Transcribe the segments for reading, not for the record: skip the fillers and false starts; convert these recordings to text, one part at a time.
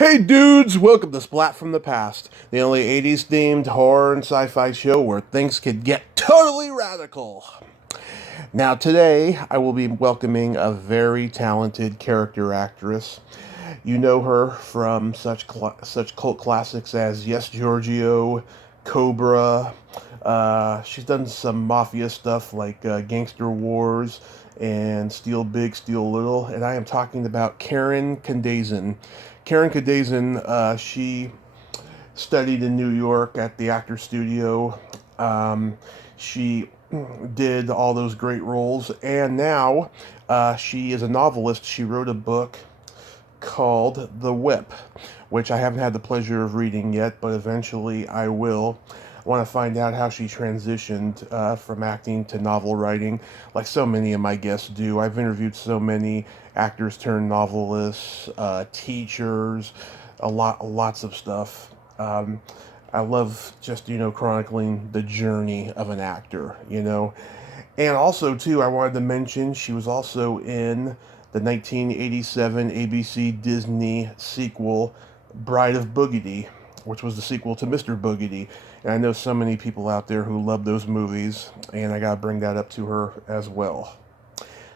Hey dudes, welcome to Splat from the Past, the only 80s themed horror and sci fi show where things could get totally radical. Now, today I will be welcoming a very talented character actress. You know her from such cult classics as Yes, Giorgio, Cobra. She's done some mafia stuff like Gangster Wars and Steal Big, Steal Little, and I am talking about Karen Kondazian. Karen Kondazian, she studied in New York at the Actor Studio. She did all those great roles, and now she is a novelist. She wrote a book called The Whip, which I haven't had the pleasure of reading yet, but eventually I will. I want to find out how she transitioned from acting to novel writing, like so many of my guests do. I've interviewed so many actors turned novelists, teachers, lots of stuff. I love just chronicling the journey of an actor. And also, too, I wanted to mention she was also in the 1987 ABC Disney sequel, Bride of Boogedy, which was the sequel to Mr. Boogedy. And I know so many people out there who love those movies, and I got to bring that up to her as well.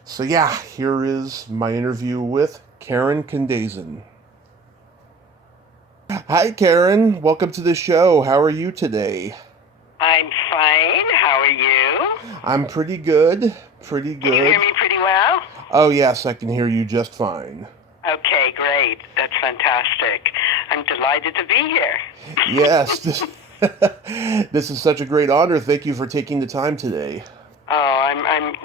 So, yeah, here is my interview with Karen Kondazian. Hi, Karen. Welcome to the show. How are you today? I'm fine. How are you? I'm pretty good. Pretty Can you hear good. me pretty well? Oh, yes, I can hear you just fine. Okay, great. That's fantastic. I'm delighted to be here. Yes, this is such a great honor. Thank you for taking the time today. Oh,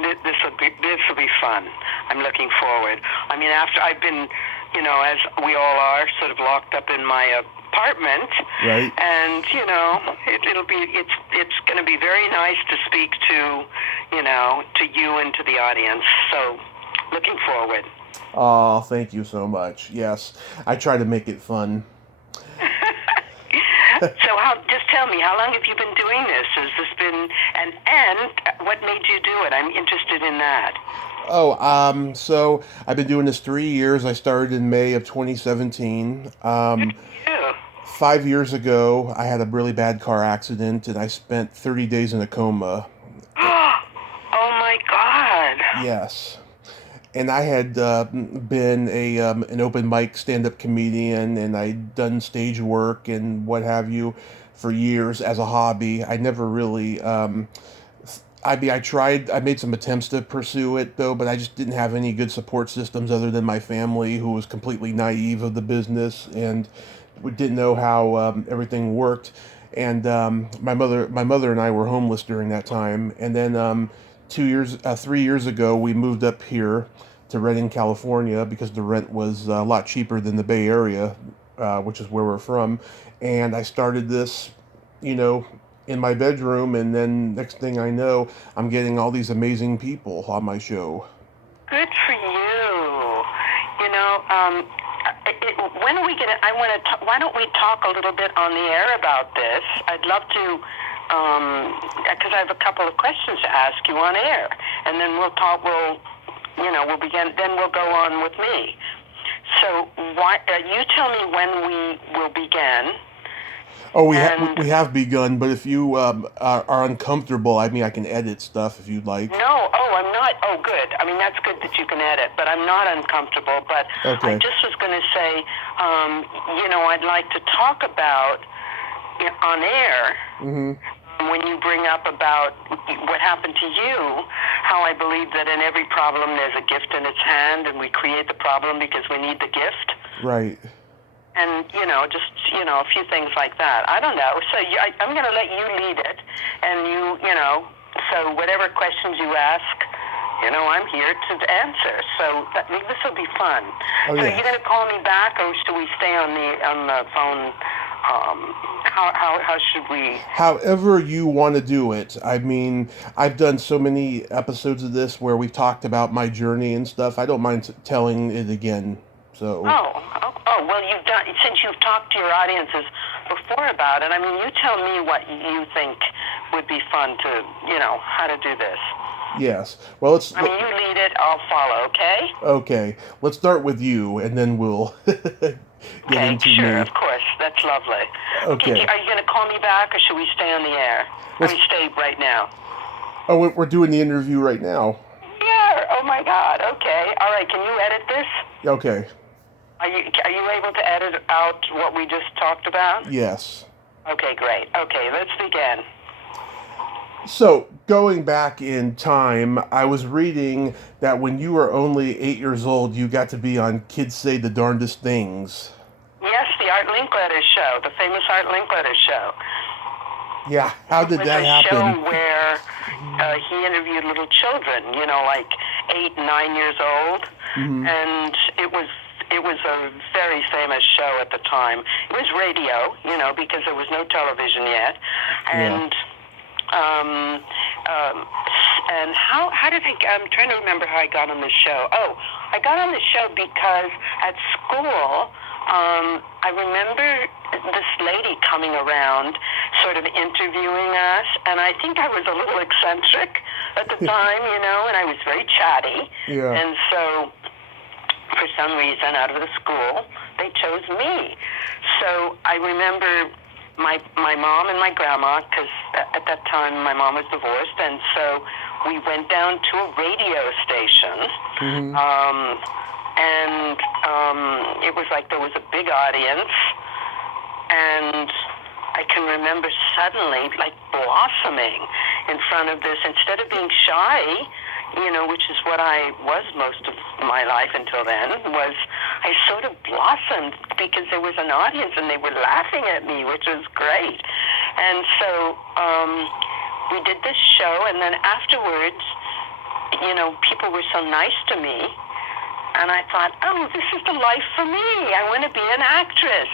this will be fun. I'm looking forward. I mean, after I've been, as we all are, sort of locked up in my apartment, Right? and it's going to be very nice to speak to you and to the audience. So, looking forward. Oh, thank you so much. Yes, I try to make it fun. So just tell me, how long have you been doing this? Has this been, and what made you do it? I'm interested in that. So I've been doing this 3 years. I started in May of 2017. Good for you. 5 years ago, I had a really bad car accident, and I spent 30 days in a coma. Oh my God. Yes. And I had been an open mic stand up comedian, and I'd done stage work and what have you for years as a hobby. I never really. I tried. I made some attempts to pursue it though, but I just didn't have any good support systems other than my family, who was completely naive of the business and didn't know how everything worked. And my mother and I were homeless during that time. And then 3 years ago, we moved up here to Redding, California, because the rent was a lot cheaper than the Bay Area, which is where we're from. And I started this, you know, in my bedroom, and then next thing I know, I'm getting all these amazing people on my show. Good for you. You know, when are we gonna? I want to. Why don't we talk a little bit on the air about this? I'd love to, because I have a couple of questions to ask you on air, and then we'll talk. We'll begin. Then we'll go on with me. So, why? You tell me when we will begin. Oh, And we have begun, but if you are uncomfortable, I mean, I can edit stuff if you'd like. no, I'm not. Oh, good. I mean, that's good that you can edit, but I'm not uncomfortable. But I Okay. just was going to say, I'd like to talk about on air Mm-hmm. when you bring up about what happened to you, how I believe that in every problem there's a gift in its hand, and we create the problem because we need the gift. Right. And, a few things like that. I don't know. So I'm going to let you lead it. And so whatever questions you ask, I'm here to answer. So this will be fun. Oh So yeah. you're going to call me back, or should we stay on the phone? How should we? However you want to do it. I mean, I've done so many episodes of this where we've talked about my journey and stuff. I don't mind telling it again. So. Well, you've done, since you've talked to your audiences before about it. I mean, you tell me what you think would be fun to, how to do this. Yes. Well, let's. I mean, you lead it, I'll follow, okay? Okay. Let's start with you, and then we'll get into sure, me. Of course. That's lovely. Okay. Are you going to call me back, or should we stay on the air? Stay right now. Oh, we're doing the interview right now. Yeah. Oh my God. Okay. All right. Can you edit this? Okay. Are you able to edit out what we just talked about? Yes. Okay, great. Okay, let's begin. So, going back in time, I was reading that when you were only 8 years old, you got to be on Kids Say the Darndest Things. Yes, the Art Linkletter show, the famous Art Linkletter show. Yeah, how did that happen? It was a show where he interviewed little children, like 8, 9 years old, and it was a very famous show at the time. It was radio, because there was no television yet, and and how did I'm trying to remember how I got on the show. Oh, I got on the show because at school, I remember this lady coming around, sort of interviewing us, and I think I was a little eccentric at the time, and I was very chatty. Yeah. And so, for some reason, out of the school, they chose me. So I remember my mom and my grandma, because at that time my mom was divorced, and so we went down to a radio station, and it was like there was a big audience, and I can remember suddenly like blossoming in front of this, instead of being shy, which is what I was most of my life until then, was I sort of blossomed because there was an audience and they were laughing at me, which was great. And so we did this show, and then afterwards, people were so nice to me, and I thought, oh, this is the life for me. I want to be an actress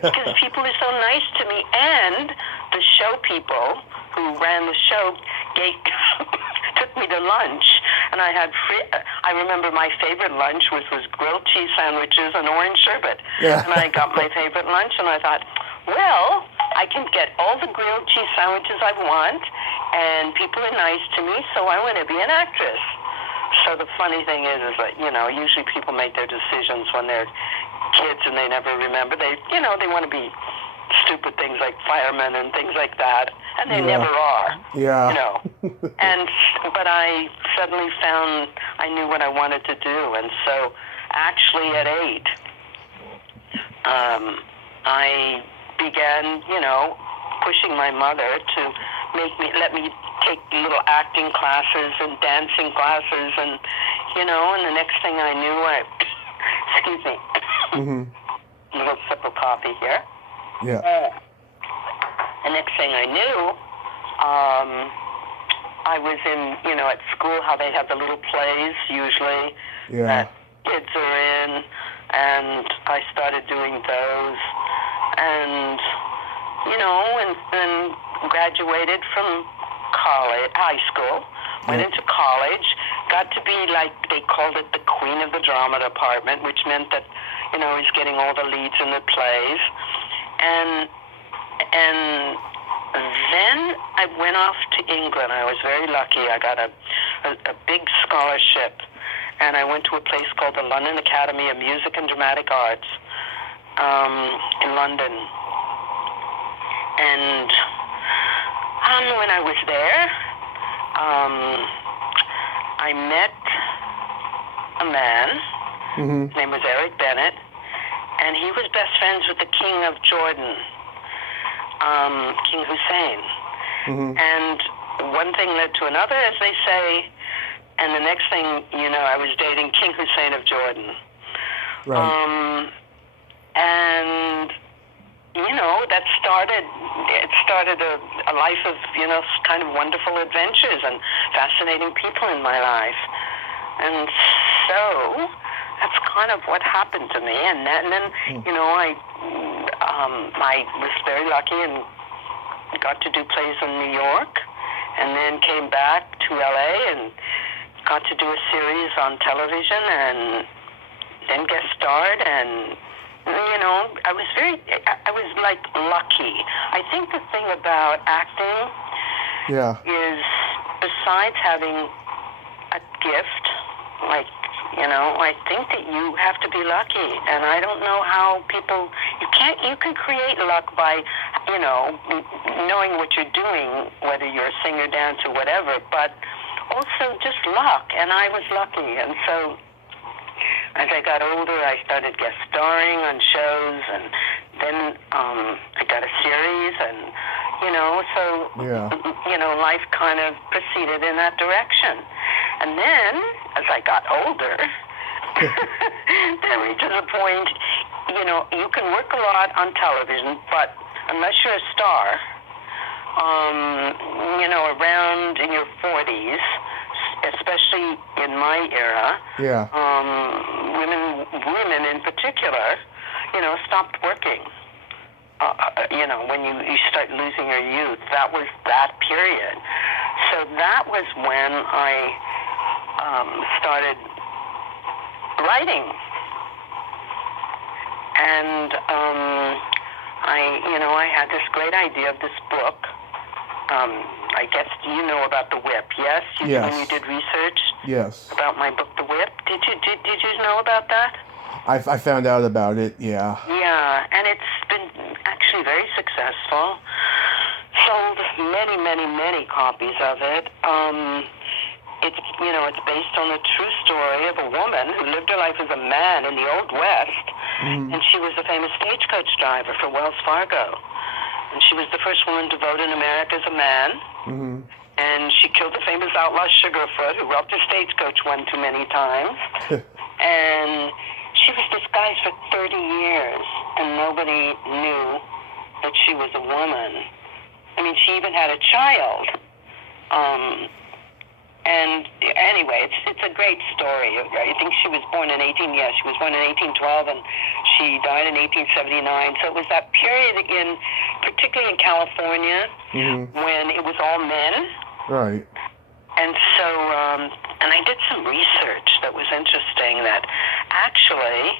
because people are so nice to me. And the show people who ran the show took me to lunch, and I had I remember my favorite lunch was grilled cheese sandwiches and orange sherbet. And I got my favorite lunch, and I thought, well, I can get all the grilled cheese sandwiches I want, and people are nice to me, so I want to be an actress. So the funny thing is that, usually people make their decisions when they're kids and they never remember. They want to be stupid things like firemen and things like that, and they never are. Yeah. But I suddenly found I knew what I wanted to do, and so actually at 8, I began, pushing my mother to let me take little acting classes and dancing classes, and and the next thing I knew, excuse me, a little sip of coffee here. Yeah. The next thing I knew, I was in, at school, how they have the little plays usually that kids are in, and I started doing those, and and then graduated from high school, went into college, got to be like, they called it the queen of the drama department, which meant that, I was getting all the leads in the plays. And then I went off to England. I was very lucky. I got a big scholarship, and I went to a place called the London Academy of Music and Dramatic Arts in London. And when I was there, I met a man. His name was Eric Bennett, and he was best friends with the King of Jordan, King Hussein. And one thing led to another, as they say, and the next thing I was dating King Hussein of Jordan. Right. And it started a life of, kind of wonderful adventures and fascinating people in my life. And so that's kind of what happened to me. And then I was very lucky and got to do plays in New York, and then came back to LA and got to do a series on television, and then guest starred, and I was like lucky. I think the thing about acting is, besides having a gift, like I think that you have to be lucky, and I don't know how people. You can create luck by, knowing what you're doing, whether you're a singer, dancer, whatever. But also just luck, and I was lucky, and so. As I got older, I started guest starring on shows, and then I got a series, and life kind of proceeded in that direction. And then, as I got older, there reaches a point, you can work a lot on television, but unless you're a star, around in your 40s, especially in my era, women in particular, stopped working. When you start losing your youth, that was that period. So that was when I started writing, and I had this great idea of this book. I guess you know about the Whip, yes? Yes. When you did research. Yes. About my book, The Whip. Did you know about that? I found out about it. Yeah. Yeah, and it's been actually very successful. Sold many, many, many copies of it. It's based on the true story of a woman who lived her life as a man in the Old West, and she was a famous stagecoach driver for Wells Fargo. And she was the first woman to vote in America as a man. Mm-hmm. And she killed the famous outlaw Sugarfoot, who robbed a stagecoach one too many times. And she was disguised for 30 years, and nobody knew that she was a woman. I mean, she even had a child. And anyway, it's a great story. I think she was born in she was born in 1812, and she died in 1879. So it was that period particularly in California, when it was all men. Right. And so, and I did some research that was interesting, that actually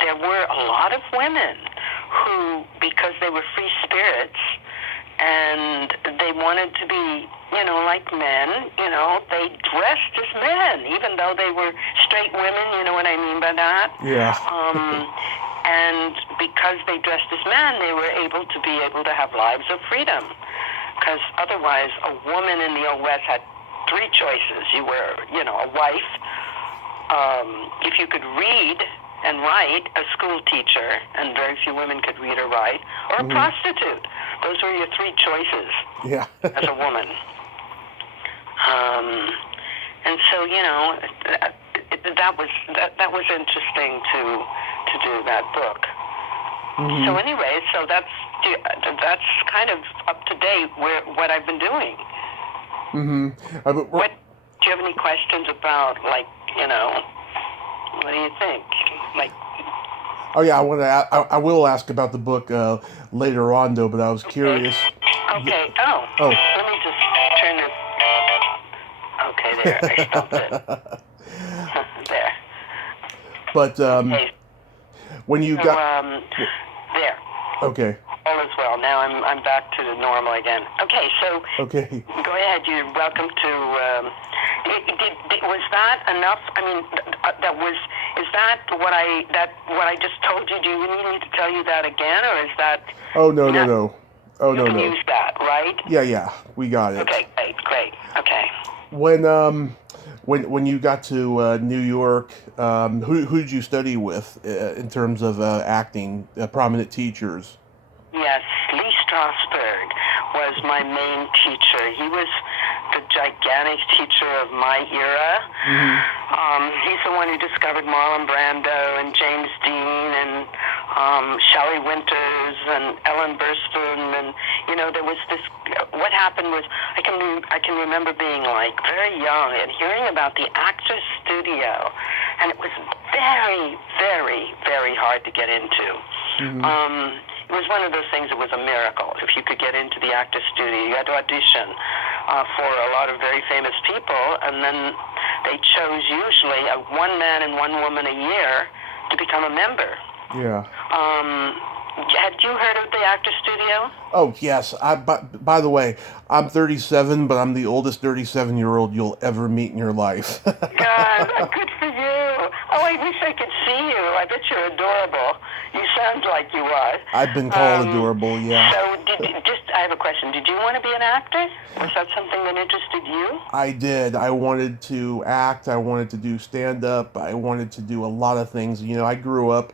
there were a lot of women who, because they were free spirits, and they wanted to be, like men, they dressed as men, even though they were straight women, you know what I mean by that? Yeah. And because they dressed as men, they were able to have lives of freedom. Because otherwise, a woman in the Old West had three choices. You were, a wife, if you could read and write, a school teacher, and very few women could read or write, or a prostitute. Those were your three choices as a woman. And so, that was interesting to do that book. So anyway, that's kind of up to date what I've been doing. Do you have any questions about, what do you think? Oh yeah, I will ask about the book later on though, but I was curious. Okay. Oh. Let me just turn this. Okay, there. I stopped it. There. But okay. When you got there. Okay. All is well. Now I'm back to the normal again. Okay, so okay. Go ahead. You're welcome to. Was that enough? I mean, Is that what I just told you? Do you need me to tell you that again, or is that? Oh no. Oh no. You can use that, right? Yeah. We got it. Okay. Great. Okay. When you got to New York, who did you study with in terms of acting? Prominent teachers. Yes, Lee Strasberg was my main teacher. He was the gigantic teacher of my era. He's the one who discovered Marlon Brando and James Dean and Shelley Winters and Ellen Burstyn, and there was this. What happened was I can remember being very young and hearing about the Actors Studio, and it was very, very, very hard to get into. It was one of those things that was a miracle. If you could get into the Actors Studio, you had to audition for a lot of very famous people, and then they chose usually one man and one woman a year to become a member. Yeah. Had you heard of the Actors Studio? Oh, yes. By the way, I'm 37, but I'm the oldest 37-year-old you'll ever meet in your life. God, good for you. Oh, I wish I could see you. I bet you're adorable. You sound like you are. I've been called adorable, yeah. So, I have a question. Did you want to be an actor? Was that something that interested you? I did. I wanted to act. I wanted to do stand-up. I wanted to do a lot of things. I grew up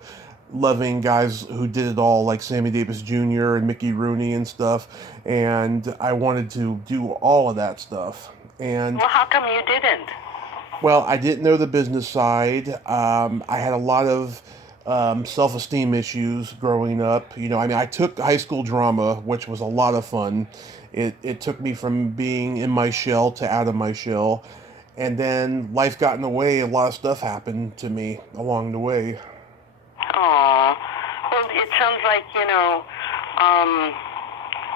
loving guys who did it all, like Sammy Davis Jr. and Mickey Rooney and stuff. And I wanted to do all of that stuff. And Well, how come you didn't? well, I didn't know the business side. I had a lot of self-esteem issues growing up. I took high school drama, which was a lot of fun. It took me from being in my shell to out of my shell. And then life got in the way. A lot of stuff happened to me along the way. Aw. Well, it sounds like, I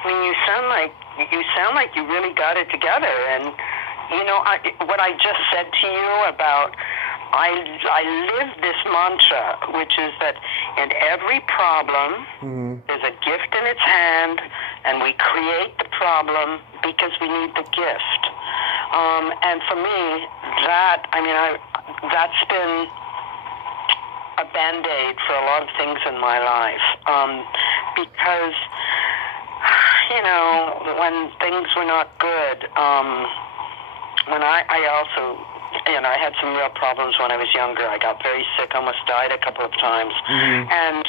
mean, you sound like you really got it together. And, what I just said to you about, I live this mantra, which is that in every problem, there's a gift in its hand, and we create the problem because we need the gift. And for me, that's been a Band-Aid for a lot of things in my life. Because, when things were not good, when I also, I had some real problems when I was younger. I got very sick, almost died a couple of times. And,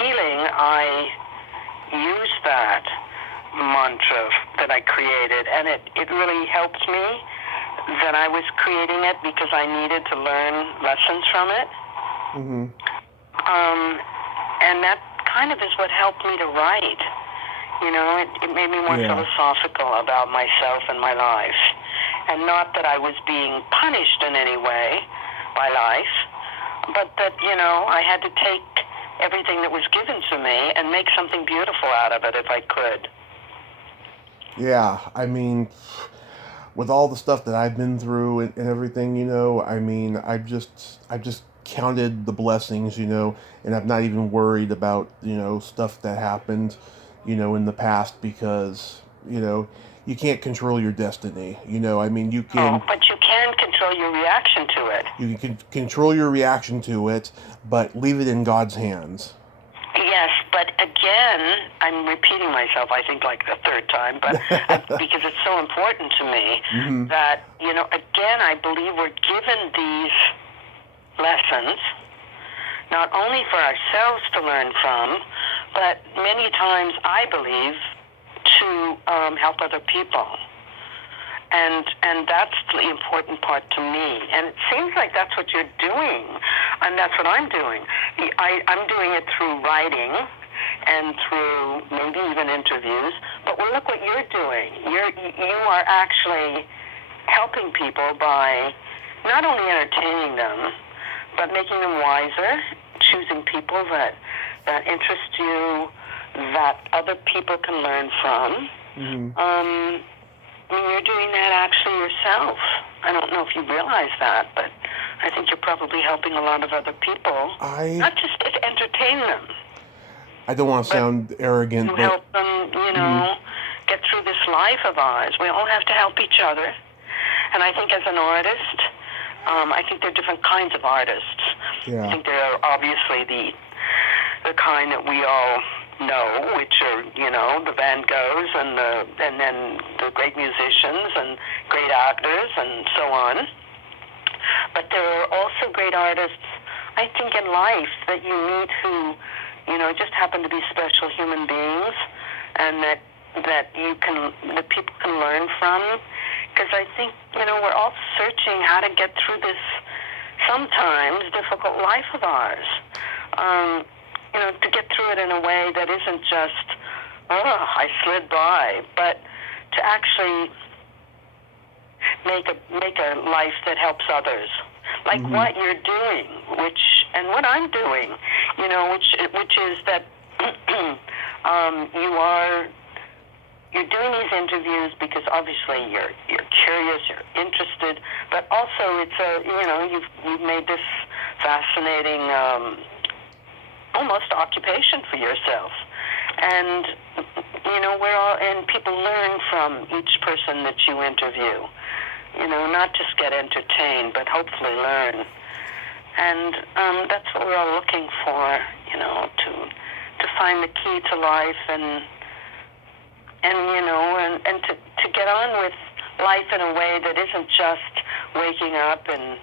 healing, I used that mantra that I created, and it really helped me that I was creating it because I needed to learn lessons from it. And that kind of is what helped me to write. It made me more philosophical about myself and my life. And not that I was being punished in any way by life, but that, I had to take everything that was given to me and make something beautiful out of it if I could. Yeah, I mean, with all the stuff that I've been through and everything, I've just counted the blessings, and I've not even worried about, stuff that happened, in the past because, you can't control your destiny, you can... Oh, but you can control your reaction to it. You can control your reaction to it, but leave it in God's hands. Yes, but again, I'm repeating myself, I think like the third time, but because it's so important to me that, again, I believe we're given these lessons, not only for ourselves to learn from, but many times, I believe, to help other people. And that's the important part to me. And it seems like that's what you're doing, and that's what I'm doing. I'm doing it through writing and through maybe even interviews. But look what you're doing. You are actually helping people by not only entertaining them, but making them wiser, choosing people that interest you, that other people can learn from. You're doing that actually yourself. I don't know if you realize that, but I think you're probably helping a lot of other people. Not just to entertain them. I don't want to sound arrogant, to but... help them, get through this life of ours. We all have to help each other. And I think as an artist, I think there are different kinds of artists. Yeah. I think there are obviously the kind that we all know, which are, the Van Goghs and then the great musicians and great actors and so on. But there are also great artists, I think, in life that you meet who, just happen to be special human beings, and that people can learn from. Because I think, we're all searching how to get through this sometimes difficult life of ours. To get through it in a way that isn't just, I slid by, but to actually make a life that helps others. Like what you're doing, and what I'm doing, which is that you're doing these interviews because obviously you're curious, you're interested, but also it's you've made this fascinating almost occupation for yourself. And people learn from each person that you interview. not just get entertained, but hopefully learn. And that's what we're all looking for, to find the key to life and to get on with life in a way that isn't just waking up and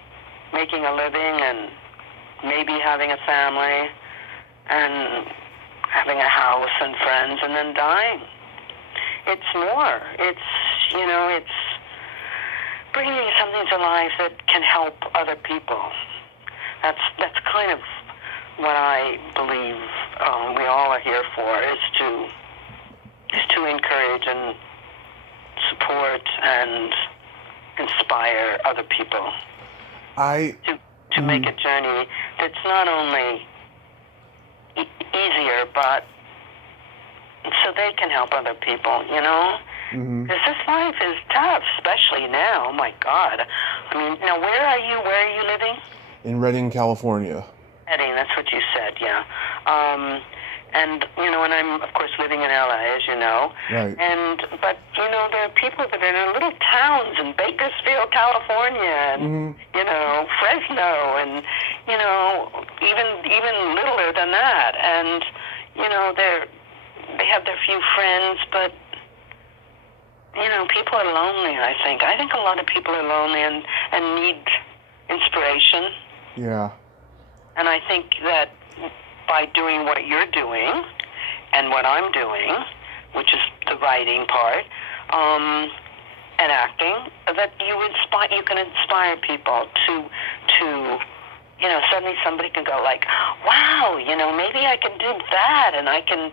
making a living and maybe having a family and having a house and friends and then dying. It's more. It's bringing something to life that can help other people. That's kind of what I believe we all are here for, is to encourage and support and inspire other people to make a journey that's not only easier, but so they can help other people, Because this life is tough, especially now. Oh my God. I mean, now where are you living? In Redding, California. Redding, that's what you said, yeah. And I'm, of course, living in LA, as you know. Right. But there are people that are in little towns in Bakersfield, California, and, Fresno, and, even littler than that. And, they have their few friends, but, people are lonely, I think. I think a lot of people are lonely and need inspiration. Yeah. And I think that by doing what you're doing and what I'm doing, which is the writing part, and acting, that you can inspire people to suddenly somebody can go like, wow, maybe I can do that, and I can,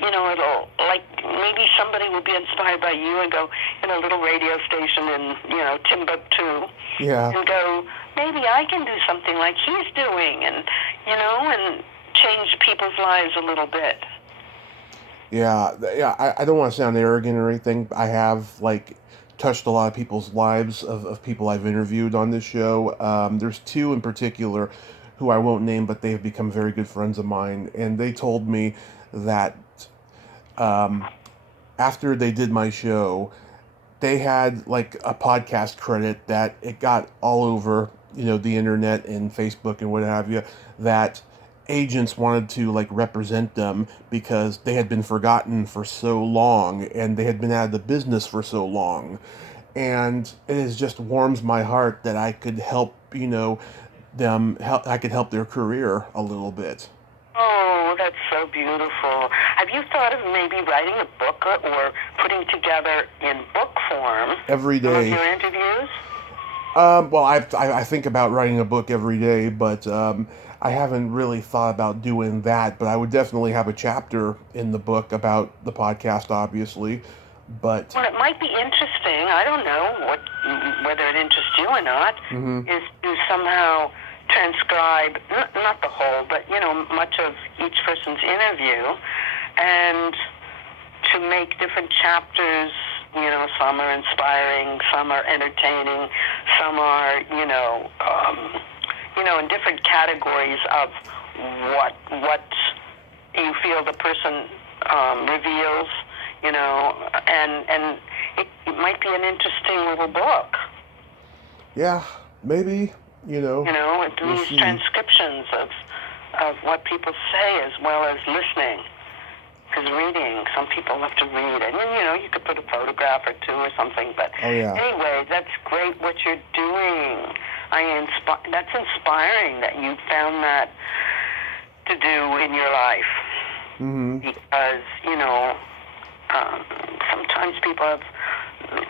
it'll, like, maybe somebody will be inspired by you and go in a little radio station in, Timbuktu, and go, maybe I can do something like he's doing, and, and change people's lives a little bit. Yeah. I don't want to sound arrogant or anything. I have, touched a lot of people's lives of people I've interviewed on this show. There's two in particular who I won't name, but they have become very good friends of mine. And they told me that after they did my show, they had a podcast credit that it got all over, the internet and Facebook and what have you, that agents wanted to represent them because they had been forgotten for so long and they had been out of the business for so long. And it just warms my heart that I could help, I could help their career a little bit. Oh, that's so beautiful. Have you thought of maybe writing a book or putting together in book form every day some of your interviews? Well, I think about writing a book every day, but I haven't really thought about doing that. But I would definitely have a chapter in the book about the podcast, obviously. But well, it might be interesting. I don't know whether it interests you or not. Is to somehow transcribe not the whole, but much of each person's interview, and to make different chapters. Some are inspiring, some are entertaining, some are in different categories of what you feel the person reveals. And it might be an interesting little book. Yeah, maybe, These transcriptions of what people say as well as listening. Because reading, some people love to read. And then, you could put a photograph or two or something. But anyway, that's great what you're doing. That's inspiring that you found that to do in your life. Because, sometimes people have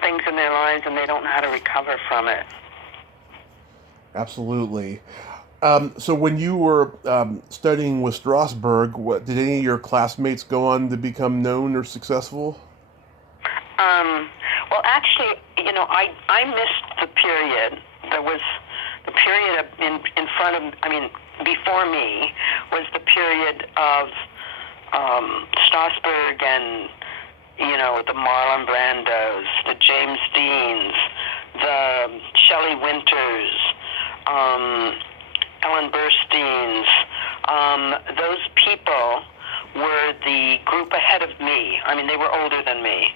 things in their lives and they don't know how to recover from it. Absolutely. So when you were studying with Strasberg, did any of your classmates go on to become known or successful? Well, actually, I missed the period. There was the period in front of, before me was the period of Strasberg and, the Marlon Brandos, the James Deans, the Shelley Winters, Ellen Bursteins. Those people were the group ahead of me. They were older than me.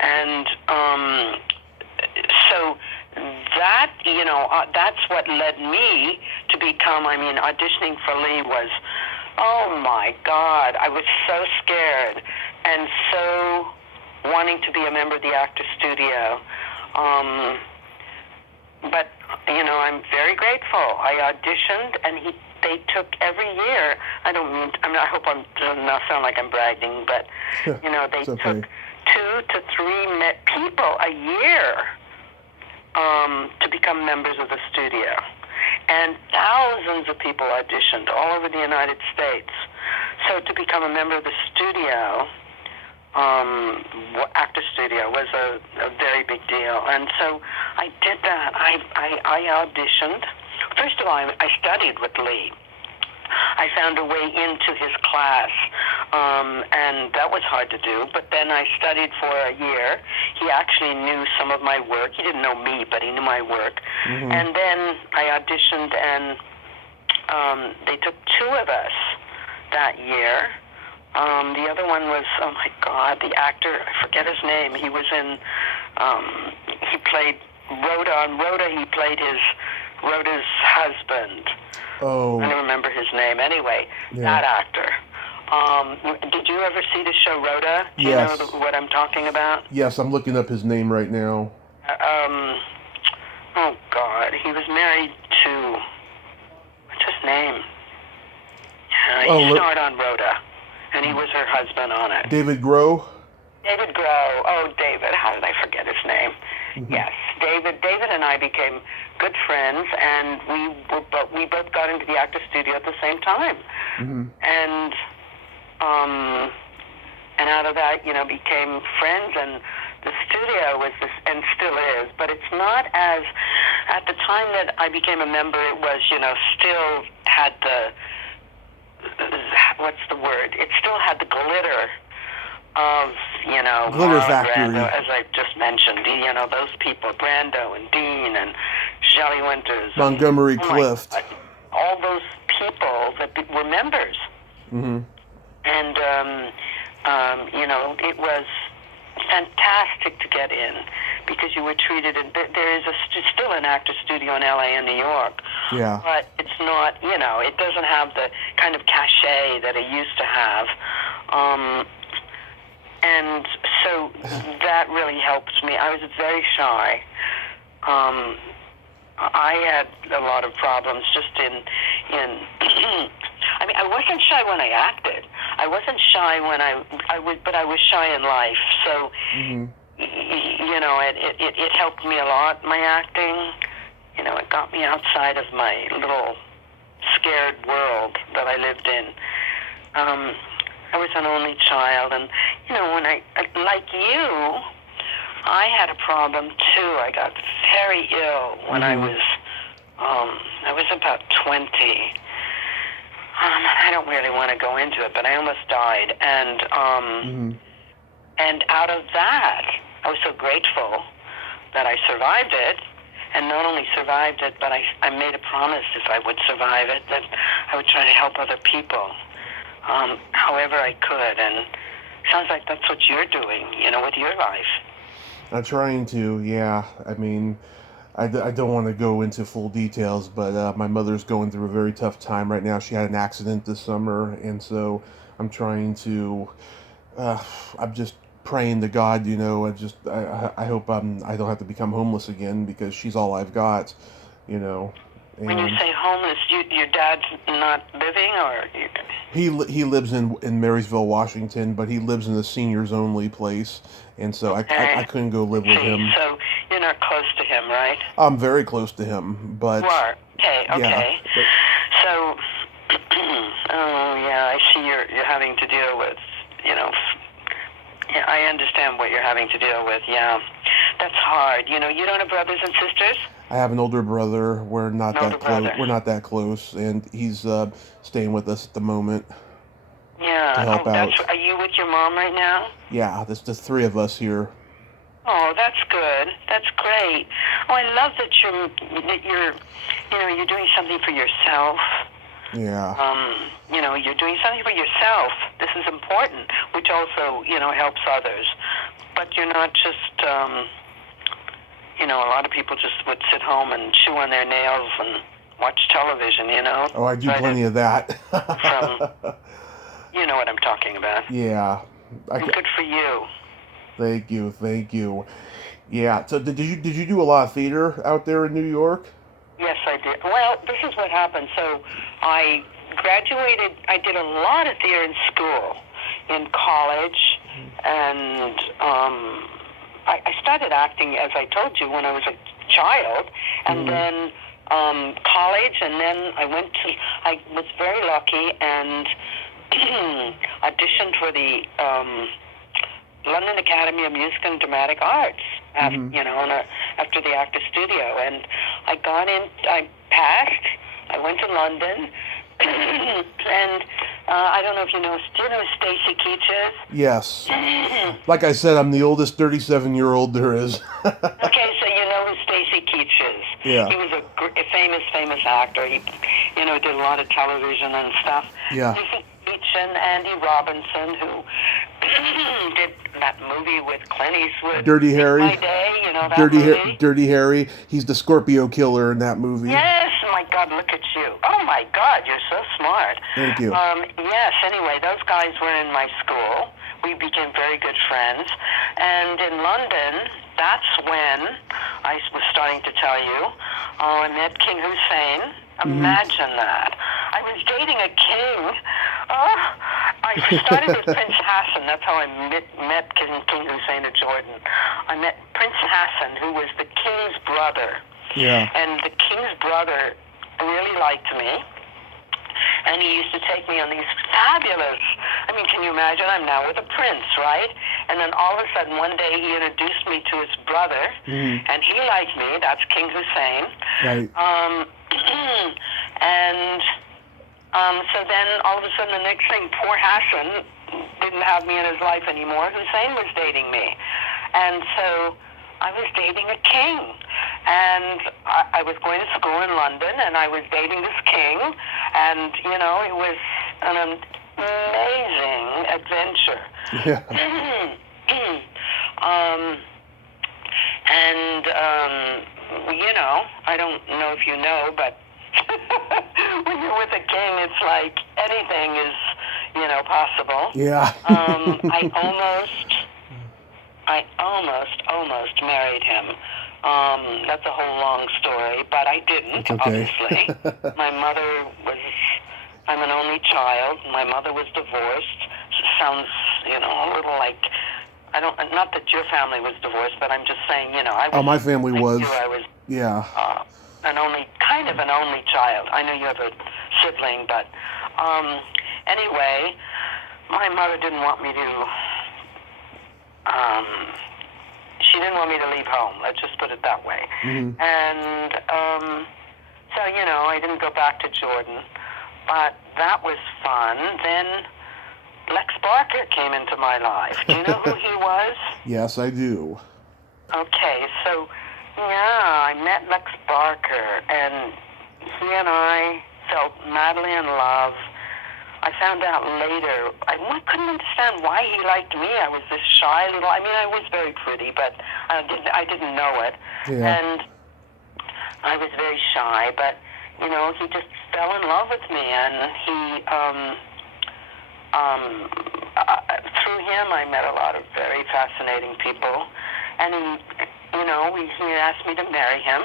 And so that, that's what led me to become, auditioning for Lee was, oh my God, I was so scared and so wanting to be a member of the Actors Studio. But, I'm very grateful. I auditioned, and they took every year. I hope I don't sound like I'm bragging, but, they took 2 to 3 people a year to become members of the studio. And thousands of people auditioned all over the United States. So to become a member of the studio, Actor Studio, was a very big deal. And so I did that. I auditioned. First of all, I studied with Lee. I found a way into his class, and that was hard to do. But then I studied for a year. He actually knew some of my work. He didn't know me, but he knew my work. Mm-hmm. And then I auditioned, and they took 2 of us that year. The other one was, oh my God, the actor, I forget his name. He was in, he played Rhoda. On Rhoda, he played Rhoda's husband. Oh. I don't remember his name. Anyway, that actor. Did you ever see the show Rhoda? Do you know what I'm talking about? Yes, I'm looking up his name right now. Oh God, he was married to, what's his name? He starred on Rhoda, and he was her husband on it. David Groh? David Groh. Oh, David. How did I forget his name? Mm-hmm. Yes, David. David and I became good friends, and we both got into the Actor Studio at the same time. Mm-hmm. And out of that, became friends, and the studio was this, and still is, but it's not as, at the time that I became a member, it was, still had what's the word? It still had the glitter of, Glitter Factory. Brando, as I just mentioned, those people, Brando and Dean and Shelley Winters. Montgomery Clift. All those people that were members. Mm-hmm. And, it was fantastic to get in because you were treated, and there is still an Actor Studio in LA and New York. Yeah. But it's not, it doesn't have the kind of cachet that it used to have. And so that really helped me. I was very shy. I had a lot of problems just in I wasn't shy when I acted. I wasn't shy when but I was shy in life. So, mm-hmm. It helped me a lot, my acting. It got me outside of my little scared world that I lived in. I was an only child, and, when like you, I had a problem too. I got very ill when mm-hmm. I was about 20. I don't really want to go into it, but I almost died, and mm-hmm. and out of that, I was so grateful that I survived it, and not only survived it, but I made a promise if I would survive it that I would try to help other people, however I could, and sounds like that's what you're doing, with your life. I'm trying to, yeah. I don't want to go into full details, but my mother's going through a very tough time right now. She had an accident this summer, and so I'm trying to, I'm just praying to God, I hope I don't have to become homeless again, because she's all I've got, And when you say homeless, your dad's not living, or? He lives in Marysville, Washington, but he lives in the seniors only place, and so okay. I couldn't go live with him. So you're not close to him, right? I'm very close to him, but... You are? Okay. Yeah, but, so, oh yeah, I see you're having to deal with, I understand what you're having to deal with, yeah. That's hard. You don't have brothers and sisters? I have an older brother. We're not that close. We're not that close, and he's staying with us at the moment. Yeah. To help out. Are you with your mom right now? Yeah, there's the 3 of us here. Oh, that's good. That's great. Oh, I love that you're doing something for yourself. Yeah. You're doing something for yourself. This is important, which also, helps others. But you're not just, a lot of people just would sit home and chew on their nails and watch television, Oh, I do plenty of that. from, you know what I'm talking about. Yeah. Good for you. Thank you. Yeah. So did you do a lot of theater out there in New York? Yes, I did. Well, this is what happened. So I graduated. I did a lot of theater in school, in college, and I started acting, as I told you, when I was a child, and then college, and then I was very lucky and auditioned for the London Academy of Music and Dramatic Arts, after the Actor Studio, and I got in. I passed. I went to London, and I don't know if you know. Do you know who Stacy Keach is? Yes. Like I said, I'm the oldest 37-year-old there is. Okay, so you know who Stacy Keach is. Yeah. He was a famous actor. He, did a lot of television and stuff. Yeah. Stacy Keach and Andy Robinson, who did that movie with Clint Eastwood. Dirty Harry. My Day, that movie. Dirty Harry. He's the Scorpio killer in that movie. Yes, my God, look at you. Oh my God, you're so smart. Thank you. Yes, anyway, those guys were in my school. We became very good friends. And in London, that's when I was starting to tell you, I met King Hussein. Imagine that. I was dating a king. I started with Prince Hassan. That's how I met King Hussein of Jordan. I met Prince Hassan, who was the king's brother. Yeah. And the king's brother really liked me. And he used to take me on these fabulous, can you imagine? I'm now with a prince, right? And then all of a sudden, one day, he introduced me to his brother, and he liked me. That's King Hussein. Right. And so then, all of a sudden, the next thing, poor Hassan didn't have me in his life anymore. Hussein was dating me. And so I was dating a king. And I was going to school in London, and I was dating this king. And, it was an amazing adventure. Yeah. I don't know if you know, but when you're with a king, it's like anything is, possible. Yeah. I almost married him. That's a whole long story, but I didn't, okay. Obviously. I'm an only child. My mother was divorced. Sounds, a little like, not that your family was divorced, but I'm just saying, my family was. I was Yeah. kind of an only child. I know you have a sibling, but anyway, my mother didn't want me to, she didn't want me to leave home. Let's just put it that way. And so, I didn't go back to Jordan, but that was fun. Then Lex Barker came into my life. Do you know who he was? Yes, I do. Okay, so, I met Lex Barker, and he and I felt madly in love. I found out later, I couldn't understand why he liked me. I was this shy little, I was very pretty, but I didn't know it. Yeah. And I was very shy, but, he just fell in love with me, and he, through him, I met a lot of very fascinating people, and he asked me to marry him,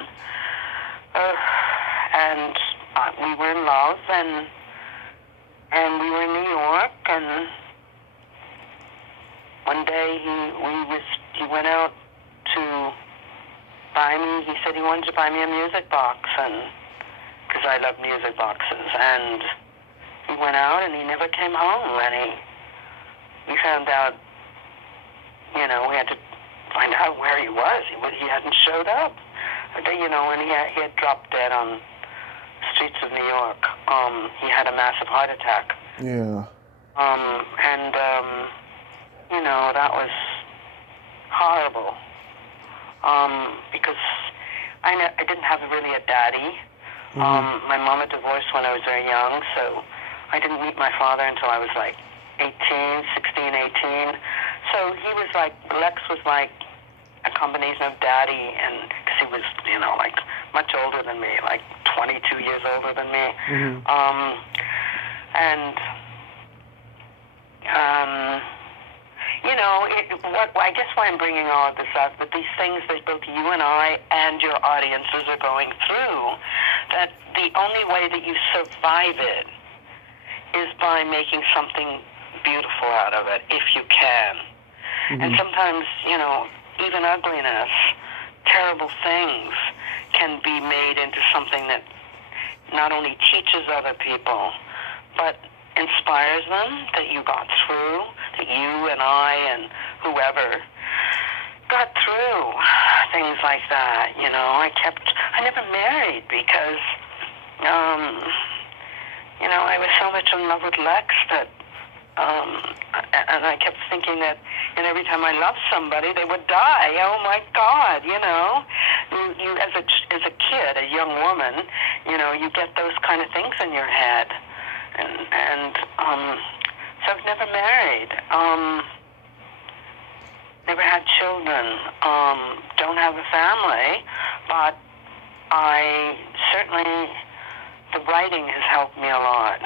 and we were in love, and we were in New York, and one day he went out to buy me, he said he wanted to buy me a music box, and because I love music boxes, and he went out and he never came home, and we found out, we had to find out where he was. He hadn't showed up, and he had dropped dead on streets of New York. He had a massive heart attack. Yeah. That was horrible. Because I didn't have really a daddy. My mom had divorced when I was very young, so I didn't meet my father until I was like 16, 18. So he was like, Lex was like a combination of daddy, and because He was, like much older than me, like 22 years older than me. And I guess why I'm bringing all of this up, that these things that both you and I and your audiences are going through, that the only way that you survive it is by making something beautiful out of it, if you can. And sometimes, even ugliness, terrible things can be made into something that not only teaches other people, but inspires them, that you got through, that you and I and whoever got through things like that. I never married because, I was so much in love with Lex that, and I kept thinking that, and every time I loved somebody, they would die. Oh my God, you as a kid, a young woman, you get those kind of things in your head. And so I've never married, never had children, don't have a family, but the writing has helped me a lot.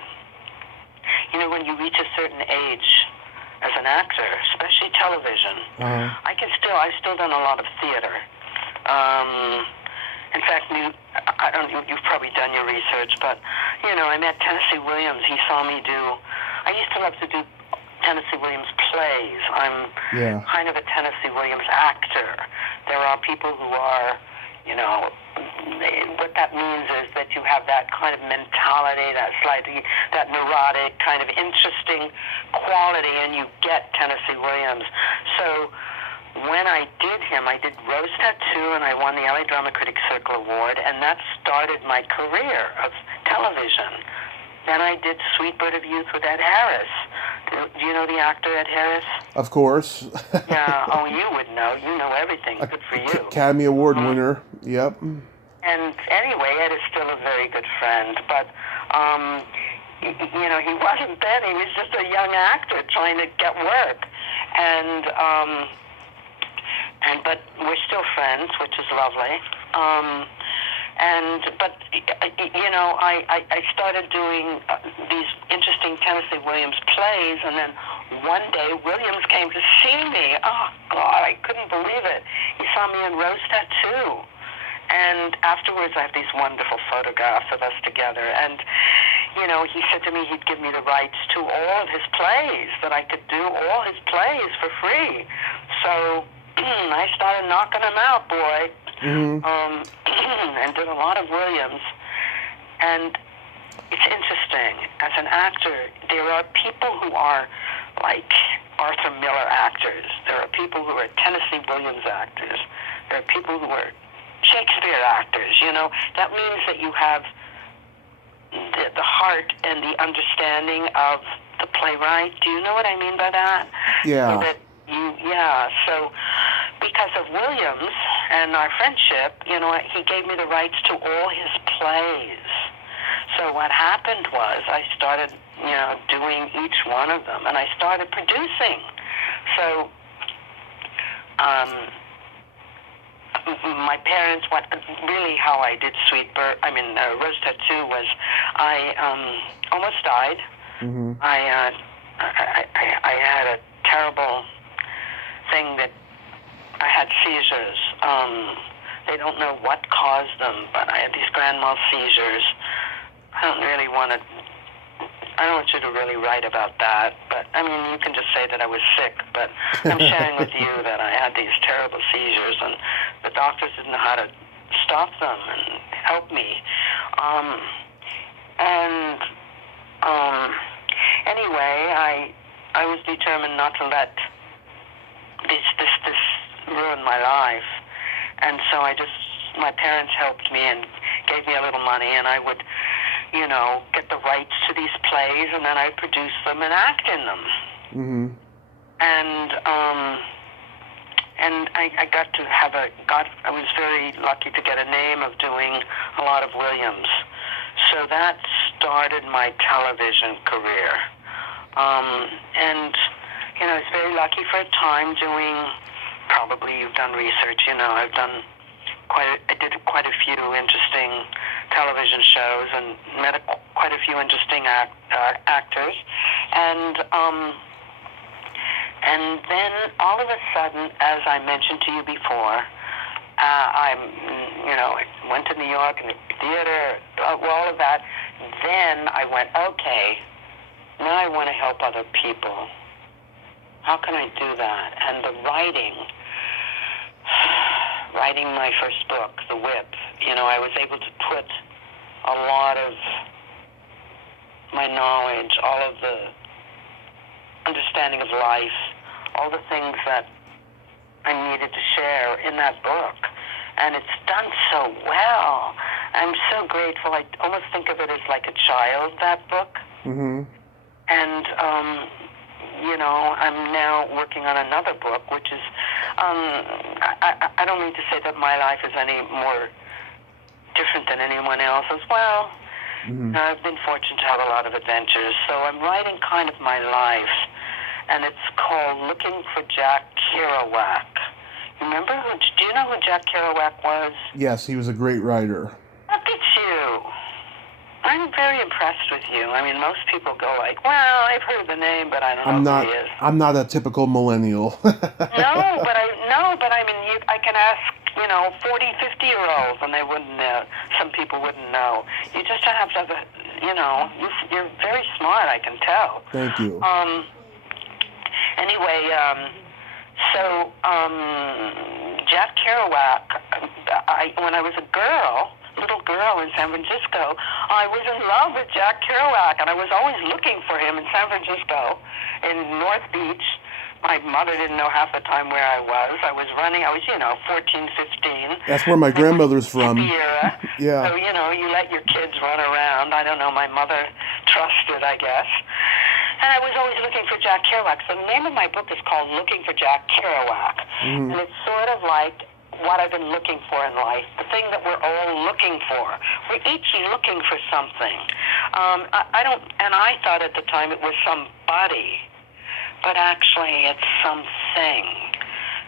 When you reach a certain age as an actor, especially television, I've still done a lot of theater. In fact, you've probably done your research, but, I met Tennessee Williams. He saw me I used to love to do Tennessee Williams plays. I'm kind of a Tennessee Williams actor. There are people who are, what that means is that you have that kind of mentality, that neurotic, kind of interesting quality, and you get Tennessee Williams. So when I did him, I did Rose Tattoo, and I won the LA Drama Critics Circle Award, and that started my career of television. Then I did Sweet Bird of Youth with Ed Harris. Do you know the actor Ed Harris? Of course. Yeah, you would know. You know everything. Good for you. Academy Award winner. Yep. And anyway, Ed is still a very good friend, but he wasn't then. He was just a young actor trying to get work, but we're still friends, which is lovely. I started doing these interesting Tennessee Williams plays, and then one day Williams came to see me. Oh, God, I couldn't believe it. He saw me in Rose Tattoo. And afterwards, I have these wonderful photographs of us together. And, he said to me he'd give me the rights to all of his plays, that I could do all his plays for free. So I started knocking them out, boy. And did a lot of Williams. And it's interesting. As an actor, there are people who are like Arthur Miller actors. There are people who are Tennessee Williams actors. There are people who are Shakespeare actors. That means that you have the heart and the understanding of the playwright. Do you know what I mean by that? Yeah. So because of Williams and our friendship, he gave me the rights to all his plays. So what happened was I started, doing each one of them, and I started producing. So my parents, how I did Rose Tattoo was I almost died. I had a terrible thing that I had seizures. They don't know what caused them, but I had these grand mal seizures. I don't want you to really write about that, but you can just say that I was sick, but I'm sharing with you that I had these terrible seizures, and the doctors didn't know how to stop them and help me. Anyway, I was determined not to let this ruin my life, and so my parents helped me and gave me a little money, and I would, get the rights to these plays, and then I'd produce them and act in them. And I was very lucky to get a name of doing a lot of Williams. So that started my television career. I was very lucky for a time doing, probably you've done research, I've done I did quite a few interesting television shows and met quite a few interesting actors, and then all of a sudden, as I mentioned to you before, I went to New York and the theater, all of that. Then I went, okay, now I want to help other people. How can I do that? And the writing my first book, The Whip, I was able to put a lot of my knowledge, all of the understanding of life, all the things that I needed to share in that book. And it's done so well. I'm so grateful. I almost think of it as like a child, that book. Mm-hmm. And, I'm now working on another book, which is, I don't mean to say that my life is any more different than anyone else's. Well, Mm-hmm. I've been fortunate to have a lot of adventures. So I'm writing kind of my life, and it's called Looking for Jack Kerouac. Remember do you know who Jack Kerouac was? Yes, he was a great writer. Look at you. I'm very impressed with you. I mean, most people go like, well, I've heard the name, but I don't know who he is. I'm not a typical millennial. No, but I mean, I can ask, 40, 50-year-olds, and they wouldn't know. Some people wouldn't know. You just have to have you're very smart, I can tell. Thank you. Anyway, Jack Kerouac, when I was a little girl in San Francisco, I was in love with Jack Kerouac, and I was always looking for him in San Francisco, in North Beach. My mother didn't know half the time where I was. I was running, 14, 15. That's where my grandmother's from. Hippie era. Yeah. So, you let your kids run around. I don't know, my mother trusted, I guess. And I was always looking for Jack Kerouac. So the name of my book is called Looking for Jack Kerouac. Mm-hmm. And it's sort of like what I've been looking for in life, the thing that we're all looking for. We're each looking for something. I thought at the time it was somebody, but actually it's something.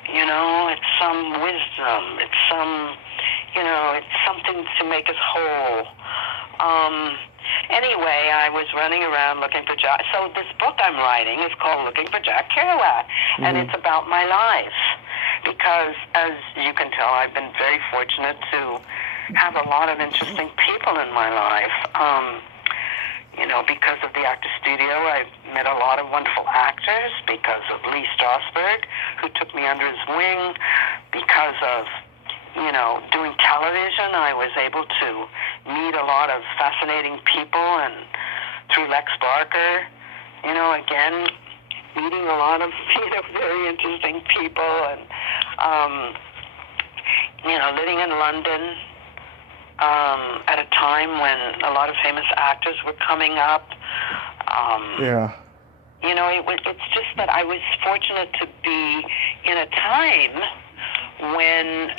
It's some wisdom. It's it's something to make us whole. Anyway, I was running around looking for Jack. So this book I'm writing is called Looking for Jack Kerouac, and it's about my life. Because, as you can tell, I've been very fortunate to have a lot of interesting people in my life. Because of the Actor Studio, I've met a lot of wonderful actors. Because of Lee Strasberg, who took me under his wing. Because of doing television, I was able to meet a lot of fascinating people, and through Lex Barker, again, meeting a lot of, very interesting people, and, living in London, at a time when a lot of famous actors were coming up. Yeah. It's just that I was fortunate to be in a time when,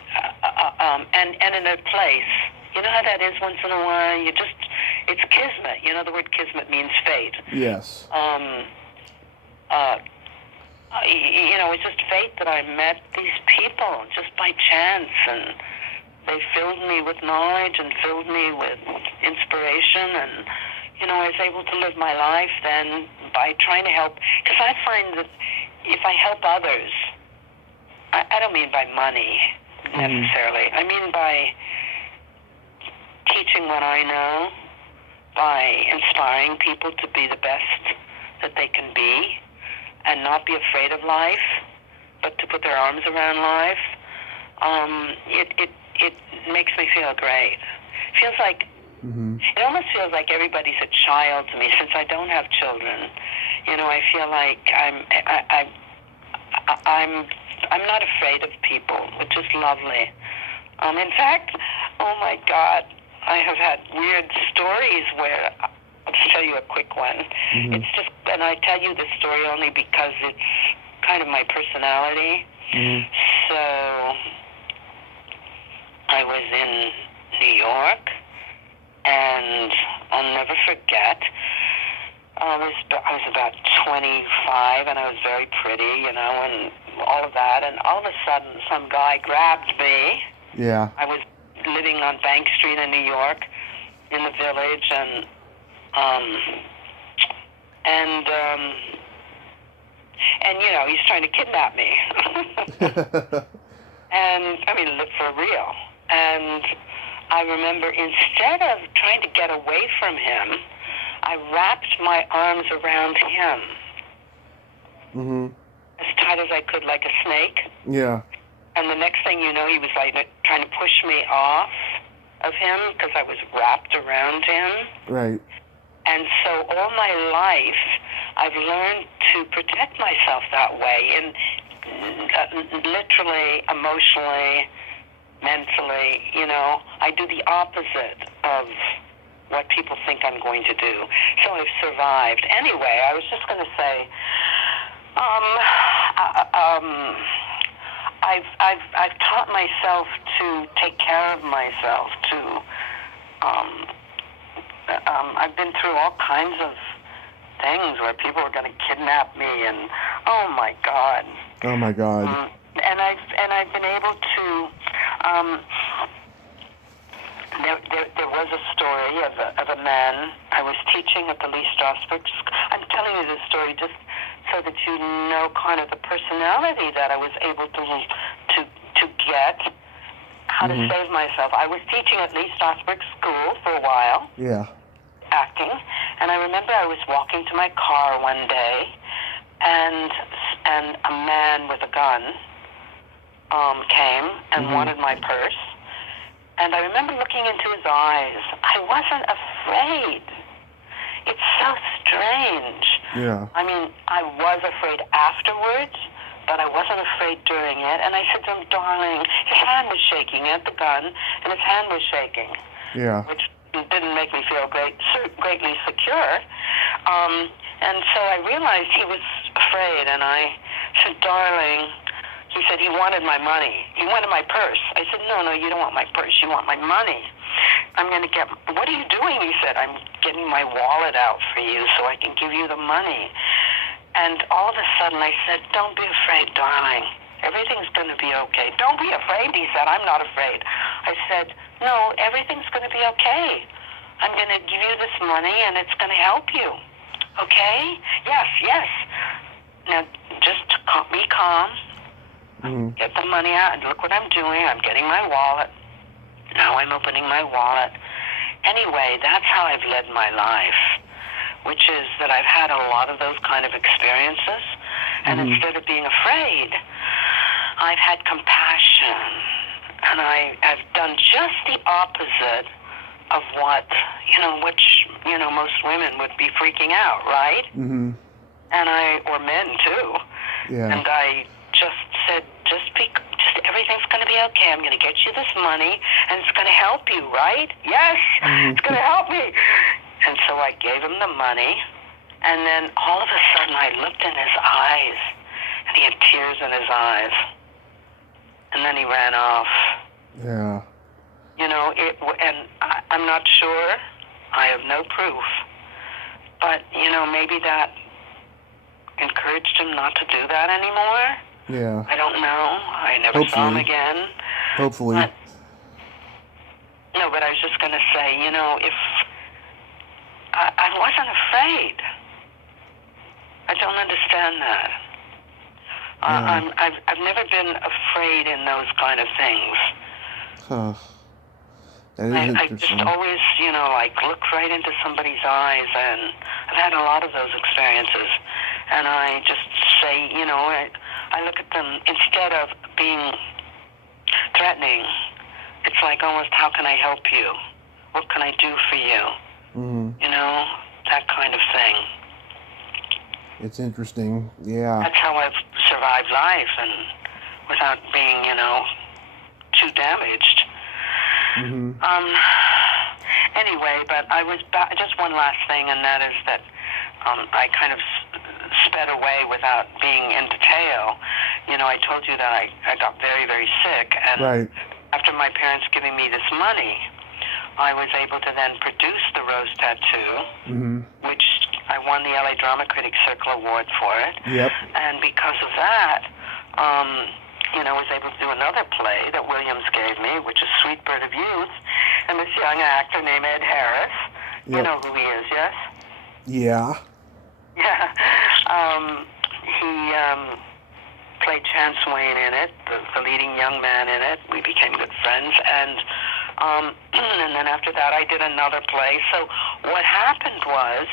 and in a place, you know how that is once in a while, it's kismet, the word kismet means fate. Yes. It's just fate that I met these people just by chance, and they filled me with knowledge and filled me with inspiration, and, I was able to live my life then by trying to help, because I find that if I help others, I don't mean by money necessarily. I mean by teaching what I know, by inspiring people to be the best that they can be and not be afraid of life, but to put their arms around life. It makes me feel great. Feels like it almost feels like everybody's a child to me since I don't have children. I feel like I'm not afraid of people, which is lovely. In fact, oh my God, I have had weird stories where, I'll just tell you a quick one. It's just, and I tell you this story only because it's kind of my personality. So, I was in New York, and I'll never forget, I was about 25, and I was very pretty, and all of that, and all of a sudden, some guy grabbed me, Yeah. I was living on Bank Street in New York, in the Village, and you know, he's trying to kidnap me. And I mean, for real. And I remember, instead of trying to get away from him, I wrapped my arms around him as tight as I could, like a snake. Yeah. And the next thing you know, he was like trying to push me off of him because I was wrapped around him. Right. And so all my life, I've learned to protect myself that way, and literally, emotionally, mentally, you know, I do the opposite of what people think I'm going to do. So I've survived. Anyway, I was just going to say, I've taught myself to take care of myself, I've been through all kinds of things where people are going to kidnap me, and oh my God. Oh my God. And I've been able to. There was a story of a man. I was teaching at the Lee Strasberg. I'm telling you this story just so that you know kind of the personality that I was able to get. How to save myself. I was teaching at Lee Strasberg School for a while. Yeah. Acting, and I remember I was walking to my car one day, and a man with a gun came and wanted my purse, and I remember looking into his eyes. I wasn't afraid. It's so strange. Yeah. I mean, I was afraid afterwards, but I wasn't afraid during it. And I said to him, darling, his hand was shaking. He had the gun, and his hand was shaking. Yeah. Which didn't make me feel greatly secure. And so I realized he was afraid, and I said, darling, he said he wanted my money. He wanted my purse. I said, no, you don't want my purse. You want my money. I'm going to get, what are you doing? He said, I'm getting my wallet out for you so I can give you the money. And all of a sudden I said, don't be afraid, darling. Everything's going to be okay. Don't be afraid, he said. I'm not afraid. I said, no, everything's going to be okay. I'm going to give you this money, and it's going to help you. Okay? Yes. Now, just be calm. Get the money out, and look what I'm doing. I'm getting my wallet. Now I'm opening my wallet. Anyway, that's how I've led my life, which is that I've had a lot of those kind of experiences, and instead of being afraid, I've had compassion, and I've done just the opposite of what, most women would be freaking out, right? And or men too. Yeah. And I just said, everything's going to be okay. I'm going to get you this money, and it's going to help you, right? Yes, it's going to help me. And so I gave him the money, and then all of a sudden I looked in his eyes, and he had tears in his eyes. And then he ran off. Yeah. And I'm not sure. I have no proof. But, maybe that encouraged him not to do that anymore. Yeah. I don't know. I never saw him again. Hopefully. But I was just going to say, if I wasn't afraid. I don't understand that. I've never been afraid in those kind of things. Huh. That is I interesting. just always, look right into somebody's eyes, and I've had a lot of those experiences. And I just say, I look at them, instead of being threatening, it's like almost, how can I help you? What can I do for you? That kind of thing. It's interesting, yeah. That's how I've survived life, and without being, too damaged. Anyway, but I was just one last thing, and that is that I kind of sped away without being in detail. I told you that I got very, very sick, and after my parents giving me this money, I was able to then produce the rose tattoo, which I won the LA Drama Critics Circle Award for it. Yep. And because of that, was able to do another play that Williams gave me, which is Sweet Bird of Youth, and this young actor named Ed Harris. Yep. You know who he is, yes? Yeah. Yeah. He played Chance Wayne in it, the leading young man in it. We became good friends, and then after that I did another play. So what happened was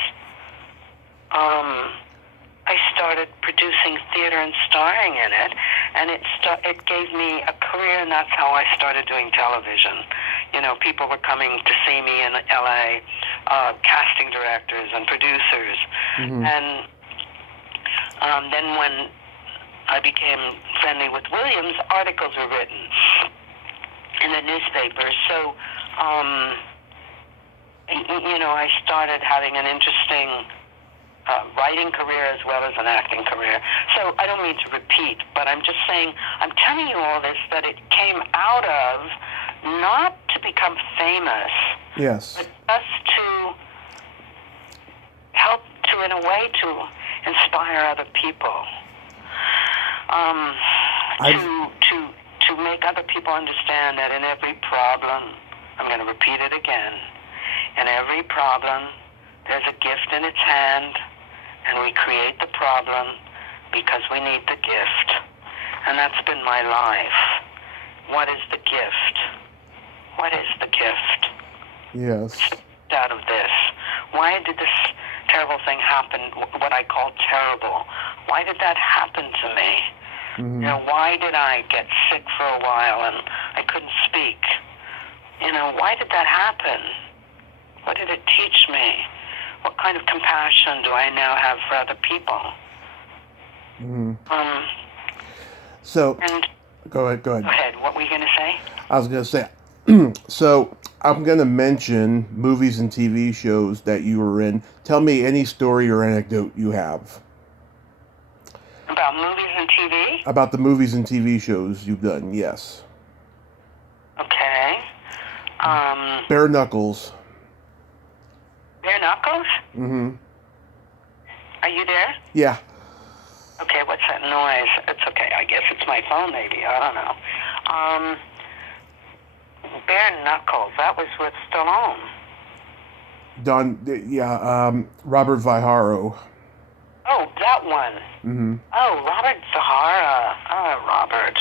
I started producing theater and starring in it, and it gave me a career, and that's how I started doing television. People were coming to see me in L.A., casting directors and producers. Mm-hmm. And then when I became friendly with Williams, articles were written in the newspapers. So, I started having an interesting writing career as well as an acting career. So I don't mean to repeat, but I'm just saying, I'm telling you all this, that it came out of not to become famous, Yes. but just to help to, in a way, to inspire other people. To make other people understand that in every problem, I'm going to repeat it again, in every problem, there's a gift in its hand, and we create the problem because we need the gift. And that's been my life. What is the gift? What is the gift? Yes. Out of this. Why did this terrible thing happen, what I call terrible? Why did that happen to me? Mm-hmm. Why did I get sick for a while and I couldn't speak? Why did that happen? What did it teach me? What kind of compassion do I now have for other people? Mm-hmm. So, go ahead. Go ahead. What were you going to say? I was going to say, so I'm going to mention movies and TV shows that you were in. Tell me any story or anecdote you have. About movies and TV? About the movies and TV shows you've done, yes. Okay. Bare Knuckles. Bare Knuckles? Mm-hmm. Are you there? Yeah. Okay, what's that noise? It's okay. I guess it's my phone, maybe. I don't know. Bare Knuckles. That was with Stallone. Robert Viharo. Oh, that one. Mm-hmm. Oh, Robert Zahara. Oh, Robert.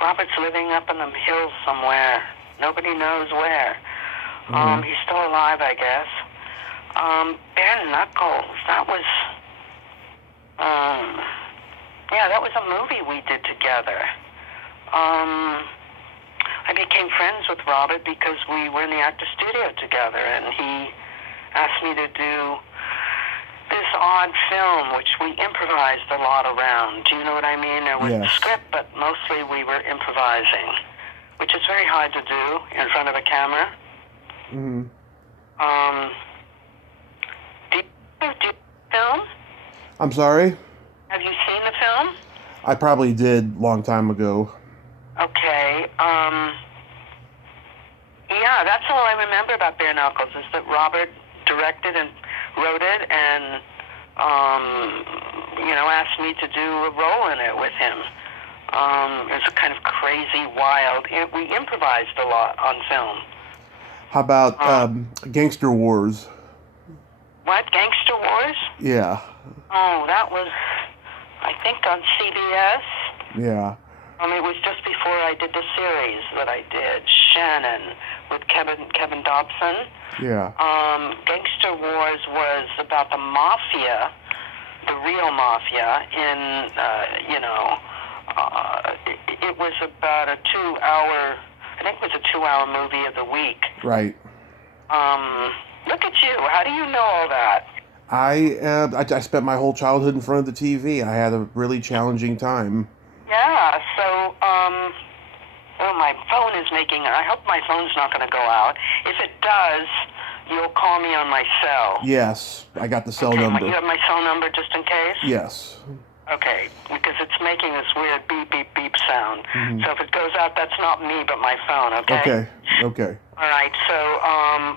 Robert's living up in the hills somewhere. Nobody knows where. Mm-hmm. He's still alive, I guess. Bare Knuckles. That was... that was a movie we did together. I became friends with Robert because we were in the actor studio together, and he asked me to do this odd film, which we improvised a lot around. Do you know what I mean? There was a script, but mostly we were improvising, which is very hard to do in front of a camera. Mm-hmm. Do you do film? I'm sorry? Have you seen the film? I probably did long time ago. Okay. That's all I remember about Bare Knuckles is that Robert directed and wrote it and, asked me to do a role in it with him. It was a kind of crazy, wild... We improvised a lot on film. How about Gangster Wars? What? Gangster Wars? Yeah. Oh, that was, I think, on CBS. Yeah. It was just before I did the series that I did, Shannon, with Kevin Dobson. Yeah. Gangster Wars was about the mafia, the real mafia, it was about a 2-hour, I think it was a 2-hour movie of the week. Right. Look at you. How do you know all that? I spent my whole childhood in front of the TV. I had a really challenging time. Yeah, so, my phone is making... I hope my phone's not going to go out. If it does, you'll call me on my cell. Yes, I got the cell number. You have my cell number just in case? Yes. Okay, because it's making this weird beep, beep, beep sound. Mm-hmm. So if it goes out, that's not me, but my phone, okay? Okay. All right, so,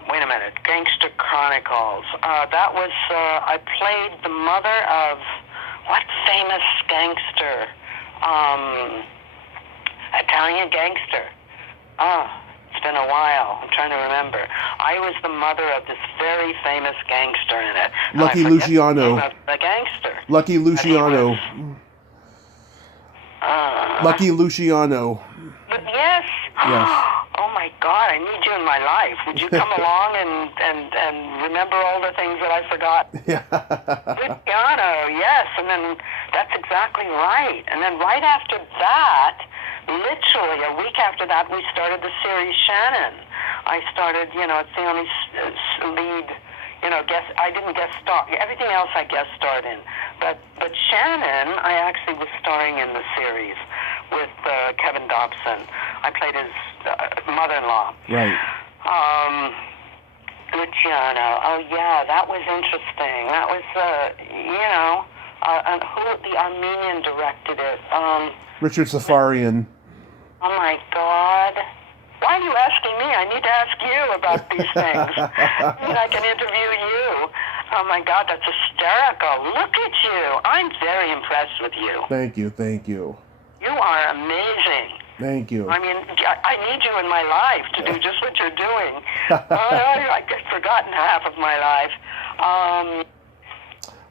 wait a minute. Gangster Chronicles. That was, I played the mother of... What famous gangster? Italian Gangster. It's been a while. I'm trying to remember. I was the mother of this very famous gangster in it. Lucky Luciano. The gangster. Lucky Luciano. Lucky Luciano. Yes. Yes. Oh my God! I need you in my life. Would you come along and remember all the things that I forgot? Yeah. Luciano, yes. And then that's exactly right. And then right after that, literally a week after that, we started the series Shannon. I started, it's the only lead, I didn't guest star. Everything else I guest starred in. But Shannon, I actually was starring in the series with Kevin Dobson. I played his mother-in-law. Right. Luciano. Oh, yeah, that was interesting. That was, who the Armenian directed it? Richard Safarian. Oh, my God. Why are you asking me? I need to ask you about these things. I can interview you. Oh, my God, that's hysterical. Look at you. I'm very impressed with you. Thank you, thank you. You are amazing. Thank you. I mean, I need you in my life to do just what you're doing. I've forgotten half of my life.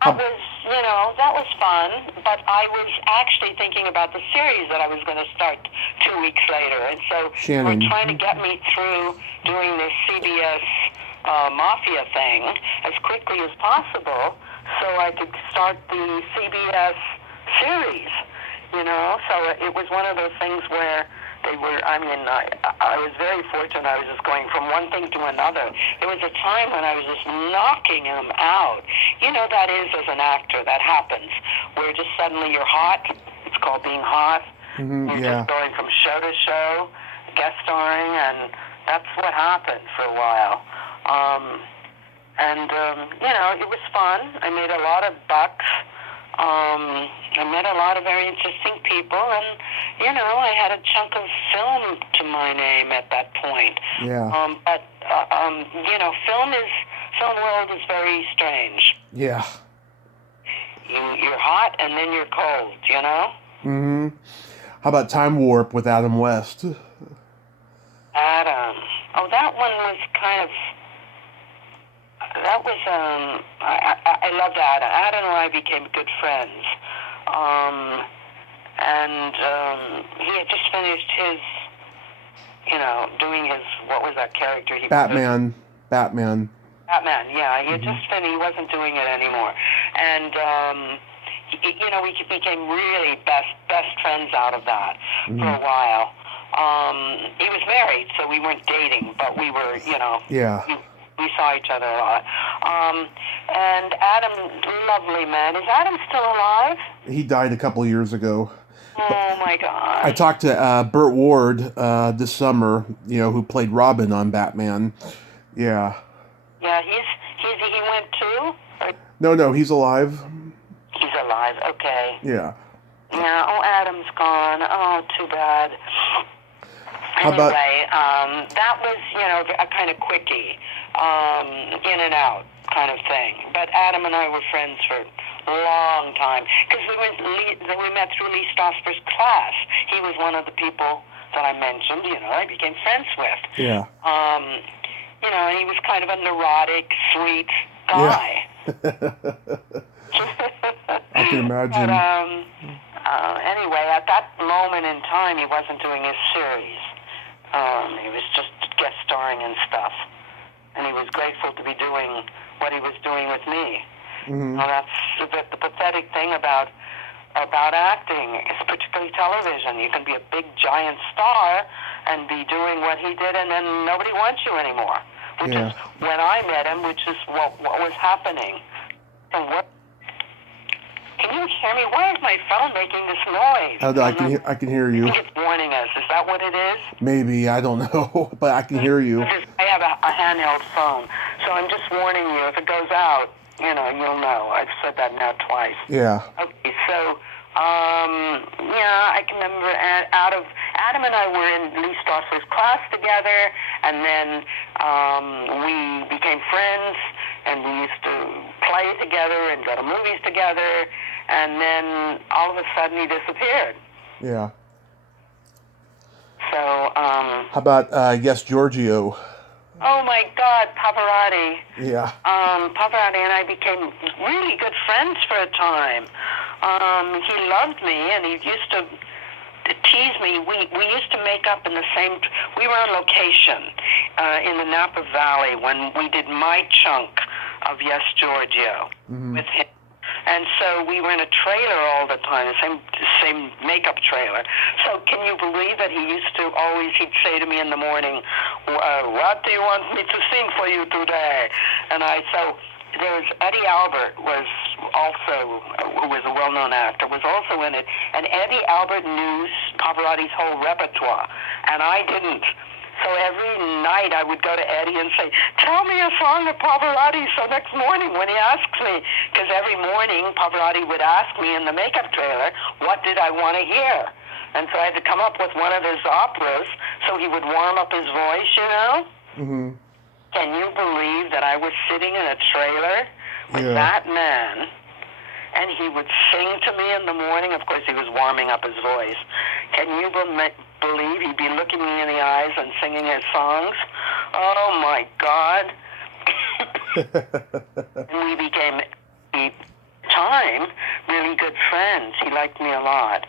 That was fun, but I was actually thinking about the series that I was going to start 2 weeks later. And so Shannon. we're trying to get me through doing this CBS Mafia thing as quickly as possible so I could start the CBS series. So it was one of those things where they were, I was very fortunate. I was just going from one thing to another. There was a time when I was just knocking them out. That is, as an actor, that happens, where just suddenly you're hot. It's called being hot. Mm-hmm, you're yeah. just going from show to show, guest starring, and that's what happened for a while. It was fun. I made a lot of bucks. I met a lot of very interesting people, and, I had a chunk of film to my name at that point. Yeah. Film world is very strange. Yeah. You're hot, and then you're cold, Mm-hmm. How about Time Warp with Adam West? Adam. Oh, that one was kind of... That was, I loved Adam. Adam and I became good friends. He had just finished his, doing his, what was that character? Batman, yeah. He had just finished, he wasn't doing it anymore. And, we became really best friends out of that for a while. He was married, so we weren't dating, but we were, Yeah. We saw each other a lot. And Adam, lovely man. Is Adam still alive? He died a couple years ago. Oh, my God. I talked to Burt Ward this summer, who played Robin on Batman. Yeah. Yeah, he went too? No, he's alive. He's alive, okay. Yeah. Yeah, Adam's gone. Oh, too bad. How about... Anyway, that was, a kind of quickie, in and out kind of thing. But Adam and I were friends for a long time because we met through Lee Strasberg's class. He was one of the people that I mentioned, I became friends with. Yeah. And he was kind of a neurotic, sweet guy. Yeah. I can imagine. But, anyway, at that moment in time, he wasn't doing his series. He was just guest starring and stuff. And he was grateful to be doing what he was doing with me. Mm-hmm. Well, that's the pathetic thing about acting, particularly television. You can be a big, giant star and be doing what he did, and then nobody wants you anymore. Which is when I met him, which is what was happening. And what... Can you hear me? Why is my phone making this noise? I can hear you. I think it's warning us. Is that what it is? Maybe, I don't know, but I can hear you. I have a handheld phone, so I'm just warning you. If it goes out, you'll know. I've said that now twice. Yeah. Okay, so, I can remember Adam and I were in Lee Strasberg's class together, and then we became friends, and we used to play together and go to movies together, and then all of a sudden he disappeared. Yeah. So, How about, yes, Giorgio? oh my God, Pavarotti. Yeah. Pavarotti and I became really good friends for a time. He loved me, and he used to tease me. We used to make up in the same. We were on location in the Napa Valley when we did my chunk of Yes, Giorgio with him. And so we were in a trailer all the time, the same makeup trailer. So can you believe that he used to always, he'd say to me in the morning, what do you want me to sing for you today? And so there was Eddie Albert who was a well-known actor, was also in it. And Eddie Albert knew Pavarotti's whole repertoire, and I didn't. So every night I would go to Eddie and say, tell me a song of Pavarotti. So next morning when he asks me, because every morning Pavarotti would ask me in the makeup trailer, what did I want to hear? And so I had to come up with one of his operas so he would warm up his voice, you know? Mm-hmm. Can you believe that I was sitting in a trailer with that man, and he would sing to me in the morning? Of course, he was warming up his voice. Can you believe he'd be looking me in the eyes and singing his songs? Oh, my God. And we became, really good friends. He liked me a lot.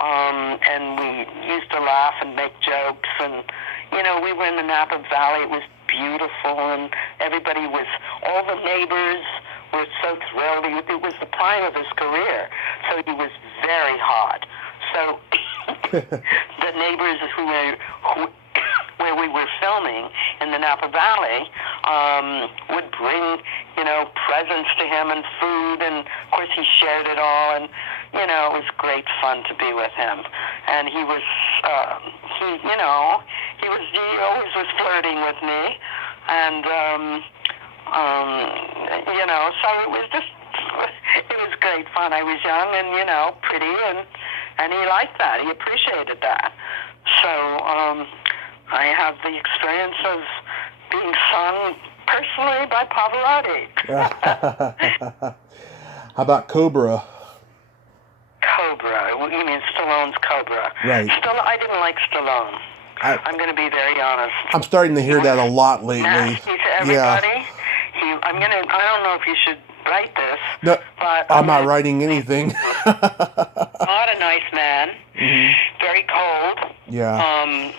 And we used to laugh and make jokes. And, you know, we were in the Napa Valley. It was beautiful, and all the neighbors were so thrilled. It was the prime of his career, so he was very hot. So the neighbors where we were filming in the Napa Valley would bring, you know, presents to him and food, and of course he shared it all, and you know, it was great fun to be with him. And he was, he always was flirting with me, and you know, so it was great fun. I was young and, you know, pretty, and he liked that. He appreciated that. So I have the experience of being sung personally by Pavarotti. How about Cobra? Cobra. You mean Stallone's Cobra? Right. I didn't like Stallone. I'm going to be very honest. I'm starting to hear that a lot lately. Nasty to everybody. Yeah. I don't know if you should write this. No, but I'm not writing anything. Not a nice man. Mm-hmm. Very cold. Yeah.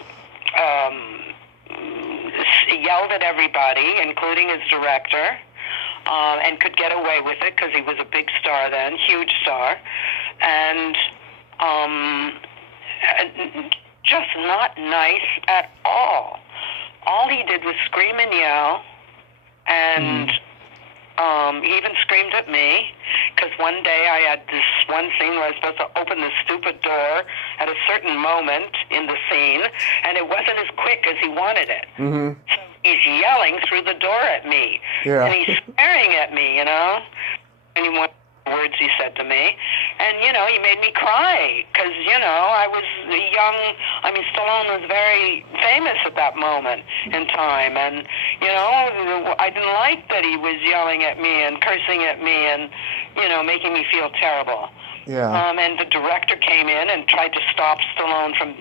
Yelled at everybody, including his director, and could get away with it because he was a big star then, huge star, and just not nice at all. All he did was scream and yell, and he even screamed at me, because one day I had this one scene where I was supposed to open the stupid door at a certain moment in the scene, and it wasn't as quick as he wanted it. Mm-hmm. So he's yelling through the door at me, and he's staring at me, you know, and he wanted words he said to me, and you know, he made me cry because, you know, I was young. I mean, Stallone was very famous at that moment in time, and you know, I didn't like that he was yelling at me and cursing at me and, you know, making me feel terrible. Yeah. And the director came in and tried to stop Stallone from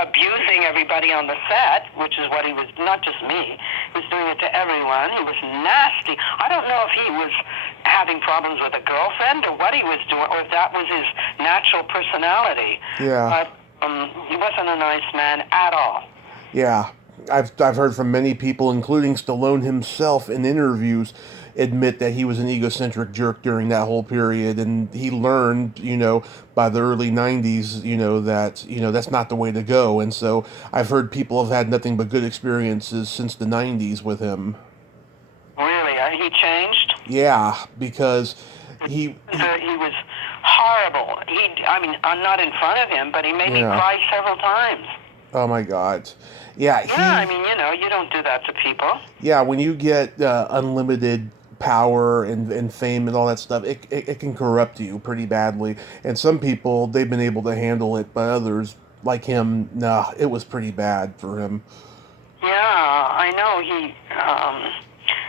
abusing everybody on the set, which is what he was, not just me, he was doing it to everyone. He was nasty. I don't know if he was having problems with a girlfriend or what he was doing, or if that was his natural personality. Yeah. But he wasn't a nice man at all. Yeah. I've heard from many people, including Stallone himself in interviews, admit that he was an egocentric jerk during that whole period, and he learned, you know, by the early 90s, you know, that, you know, that's not the way to go. And so I've heard people have had nothing but good experiences since the 90s with him. Really? He changed? Yeah, because he was horrible. I'm not in front of him, but he made me cry several times. Oh my God. Yeah. I mean, you know, you don't do that to people. Yeah, when you get unlimited power and fame and all that stuff, it can corrupt you pretty badly. And some people, they've been able to handle it, but others, like him, nah, it was pretty bad for him. Yeah, I know. He,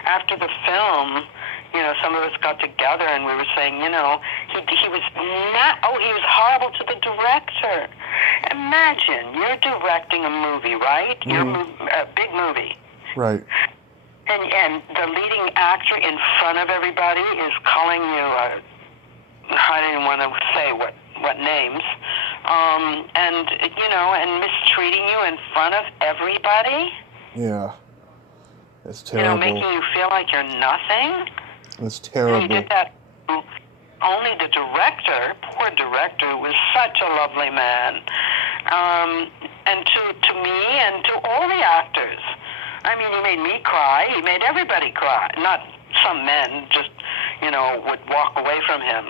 after the film, you know, some of us got together and we were saying, you know, he was he was horrible to the director. And imagine you're directing a movie, right? A big movie. Right. And the leading actor in front of everybody is calling you, I didn't want to say what names, and, and mistreating you in front of everybody. Yeah. That's terrible. Making you feel like you're nothing. That's terrible. And he did that. Only the director, poor director, was such a lovely man. And to me and to all the actors. I mean, he made me cry. He made everybody cry. Not some men just, would walk away from him.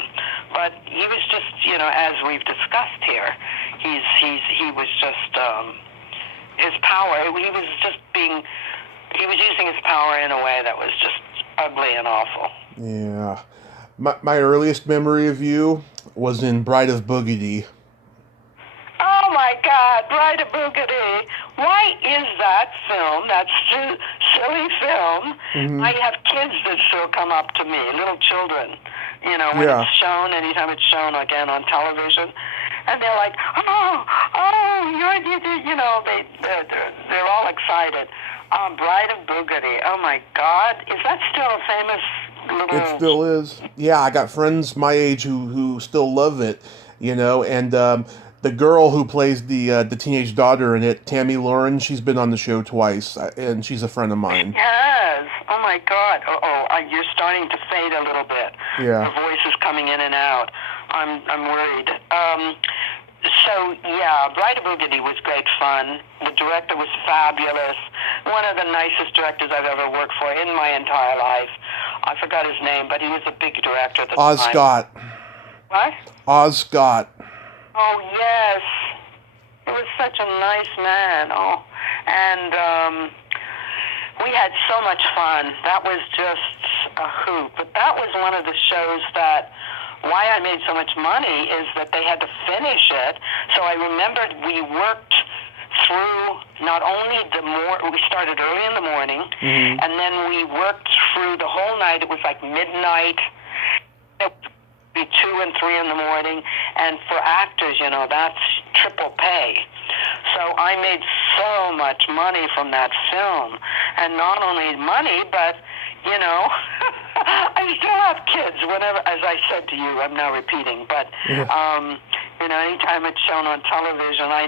But he was just, as we've discussed here, he was just, his power, he was using his power in a way that was just ugly and awful. Yeah. My earliest memory of you was in Bride of Boogedy. Oh my God, Bride of Boogedy. Why is that film, that silly film? I have kids that still come up to me, little children, when it's shown, anytime it's shown again on television. And they're like, they're all excited. Bride of Boogedy. Oh my God, is that still a famous little? It still is. Yeah, I got friends my age who still love it, and the girl who plays the teenage daughter in it, Tammy Lauren, she's been on the show twice, and she's a friend of mine. Yes. Oh my God. You're starting to fade a little bit. Yeah. The voice is coming in and out. I'm worried. So, yeah, Bride of Boogedy was great fun. The director was fabulous. One of the nicest directors I've ever worked for in my entire life. I forgot his name, but he was a big director at the time. Oz Scott. What? Oz Scott. Oh, yes. He was such a nice man. Oh, and we had so much fun. That was just a hoot. But that was one of the shows that, why I made so much money is that they had to finish it. So I remembered we worked through not only we started early in the morning, and then we worked through the whole night. It was like midnight. It would be 2 and 3 in the morning. And for actors, that's triple pay. So I made so much money from that film. And not only money, but, I still have kids whenever, as I said to you, I'm now repeating, but, anytime it's shown on television, I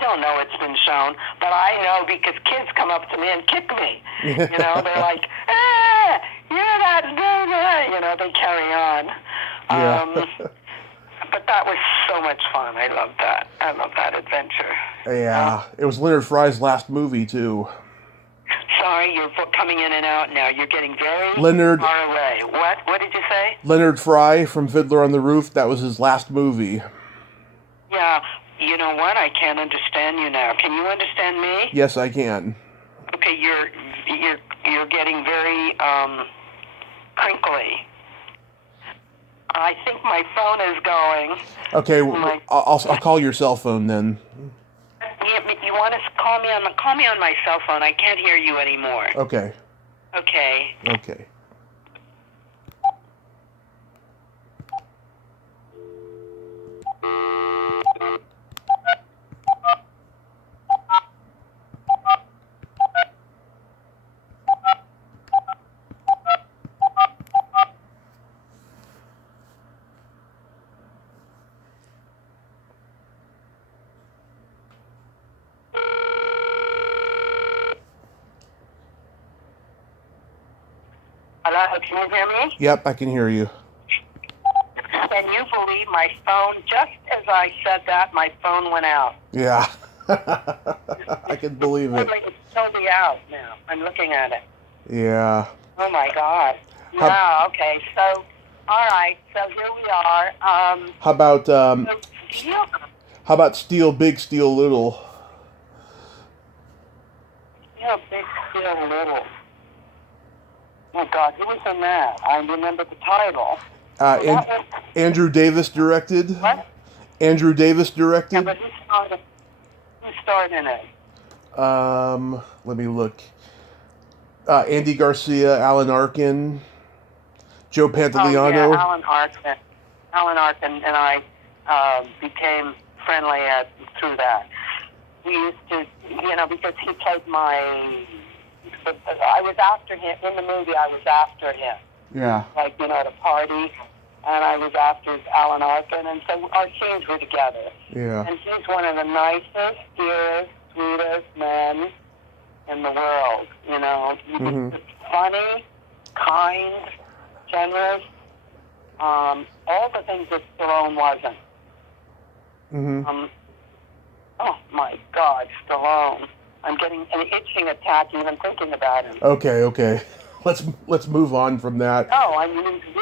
don't know it's been shown, but I know because kids come up to me and kick me. They're like, you're that, they carry on. Yeah. But that was so much fun. I love that. I love that adventure. Yeah. It was Leonard Fry's last movie, too. Sorry, you're coming in and out now. You're getting very far away. What did you say? Leonard Fry from Fiddler on the Roof. That was his last movie. Yeah. You know what? I can't understand you now. Can you understand me? Yes, I can. Okay, you're getting very crinkly. I think my phone is going. Okay, I'll call your cell phone then. You want to call me on my cell phone? I can't hear you anymore. Okay. Okay. Okay. Hello, can you hear me? Yep, I can hear you. Can you believe my phone, just as I said that, my phone went out. Yeah. I can believe it. It's totally out now. I'm looking at it. Yeah. Oh my God. Yeah, okay. So, all right. So here we are. How about Steal Big, Steal Little? Steal Big, Steal Little. Oh God, who was in that? I remember the title. Andrew Davis directed. What? Andrew Davis directed. Yeah, but who starred in it? Let me look. Andy Garcia, Alan Arkin, Joe Pantoliano. Oh, yeah, Alan Arkin and I became friendly through that. We used to, because he played I was after him, in the movie I was after him. Yeah. Like, at a party, and I was after Alan Arkin, and so our scenes were together. Yeah. And he's one of the nicest, dearest, sweetest men in the world, He was just funny, kind, generous, all the things that Stallone wasn't. Oh my God, Stallone. I'm getting an itching attack even thinking about him. Okay. Let's move on from that. No, I mean, he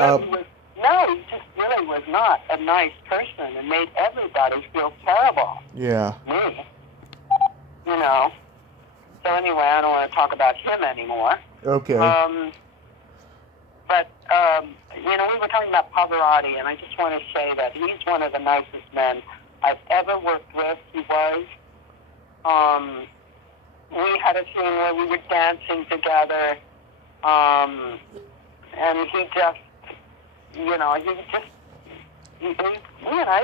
just really was not a nice person and made everybody feel terrible. Yeah. Me. So anyway, I don't want to talk about him anymore. Okay. But, we were talking about Pavarotti, and I just want to say that he's one of the nicest men I've ever worked with. He was. We had a scene where we were dancing together, and he just, he and I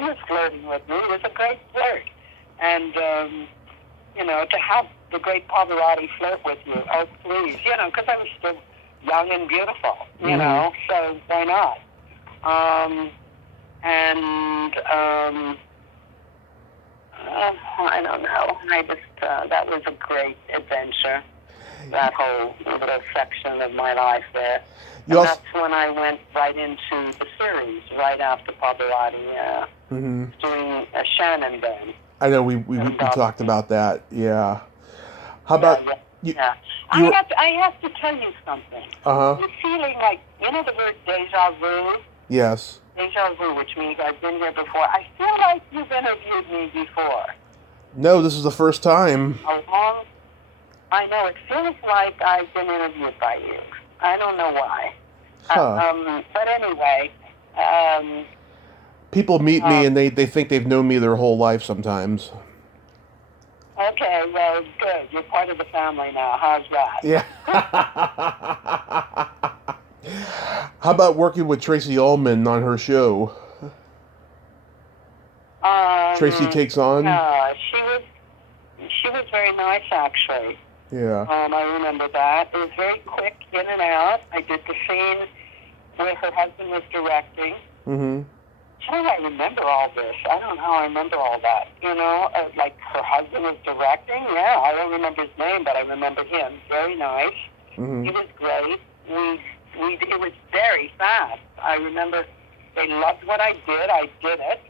was flirting with me. It was a great flirt. And, to have the great Pavarotti flirt with you, oh, please, because I was still young and beautiful, so why not? I don't know. That was a great adventure, that whole little section of my life there. That's when I went right into the series, right after Pavarotti, doing Shannon then. I know we talked about that. Yeah. How about I have to tell you something. I'm feeling like, the word deja vu? Yes. Deja vu, which means I've been here before. I feel like you've interviewed me before. No, this is the first time. I know, it feels like I've been interviewed by you. I don't know why. But anyway. People meet me and they think they've known me their whole life sometimes. Okay, well, good. You're part of the family now. How's that? Yeah. How about working with Tracy Ullman on her show? Tracy Takes On? She was very nice, actually. Yeah. I remember that. It was very quick, in and out. I did the scene where her husband was directing. How do I remember all this? I don't know how I remember all that. Like her husband was directing? Yeah, I don't remember his name, but I remember him. Very nice. He was great. It was very fast. I remember they loved what I did it,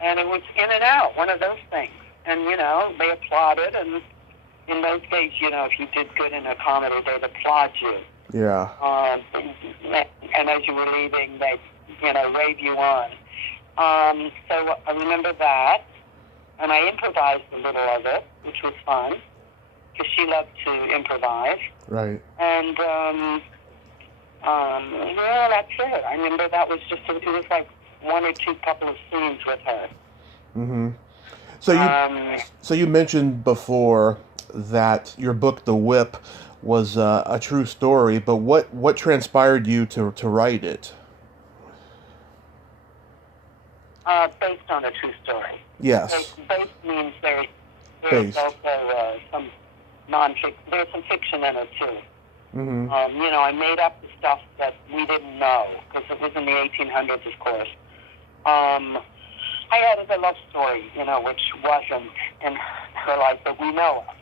and it was in and out, one of those things. And, they applauded, and in those days, if you did good in a comedy, they'd applaud you. Yeah. And as you were leaving, they'd, wave you on. So I remember that, and I improvised a little of it, which was fun, because she loved to improvise. Right. And, that's it. I remember that was it was like one or two couple of scenes with her. So you mentioned before that your book, The Whip, was a true story, but what transpired you to write it? Based on a true story. Yes. Based means there's also some non-fiction. There's some fiction in it too. I made up the stuff that we didn't know because it was in the 1800s, of course. I added a love story, which wasn't in her life that we know of.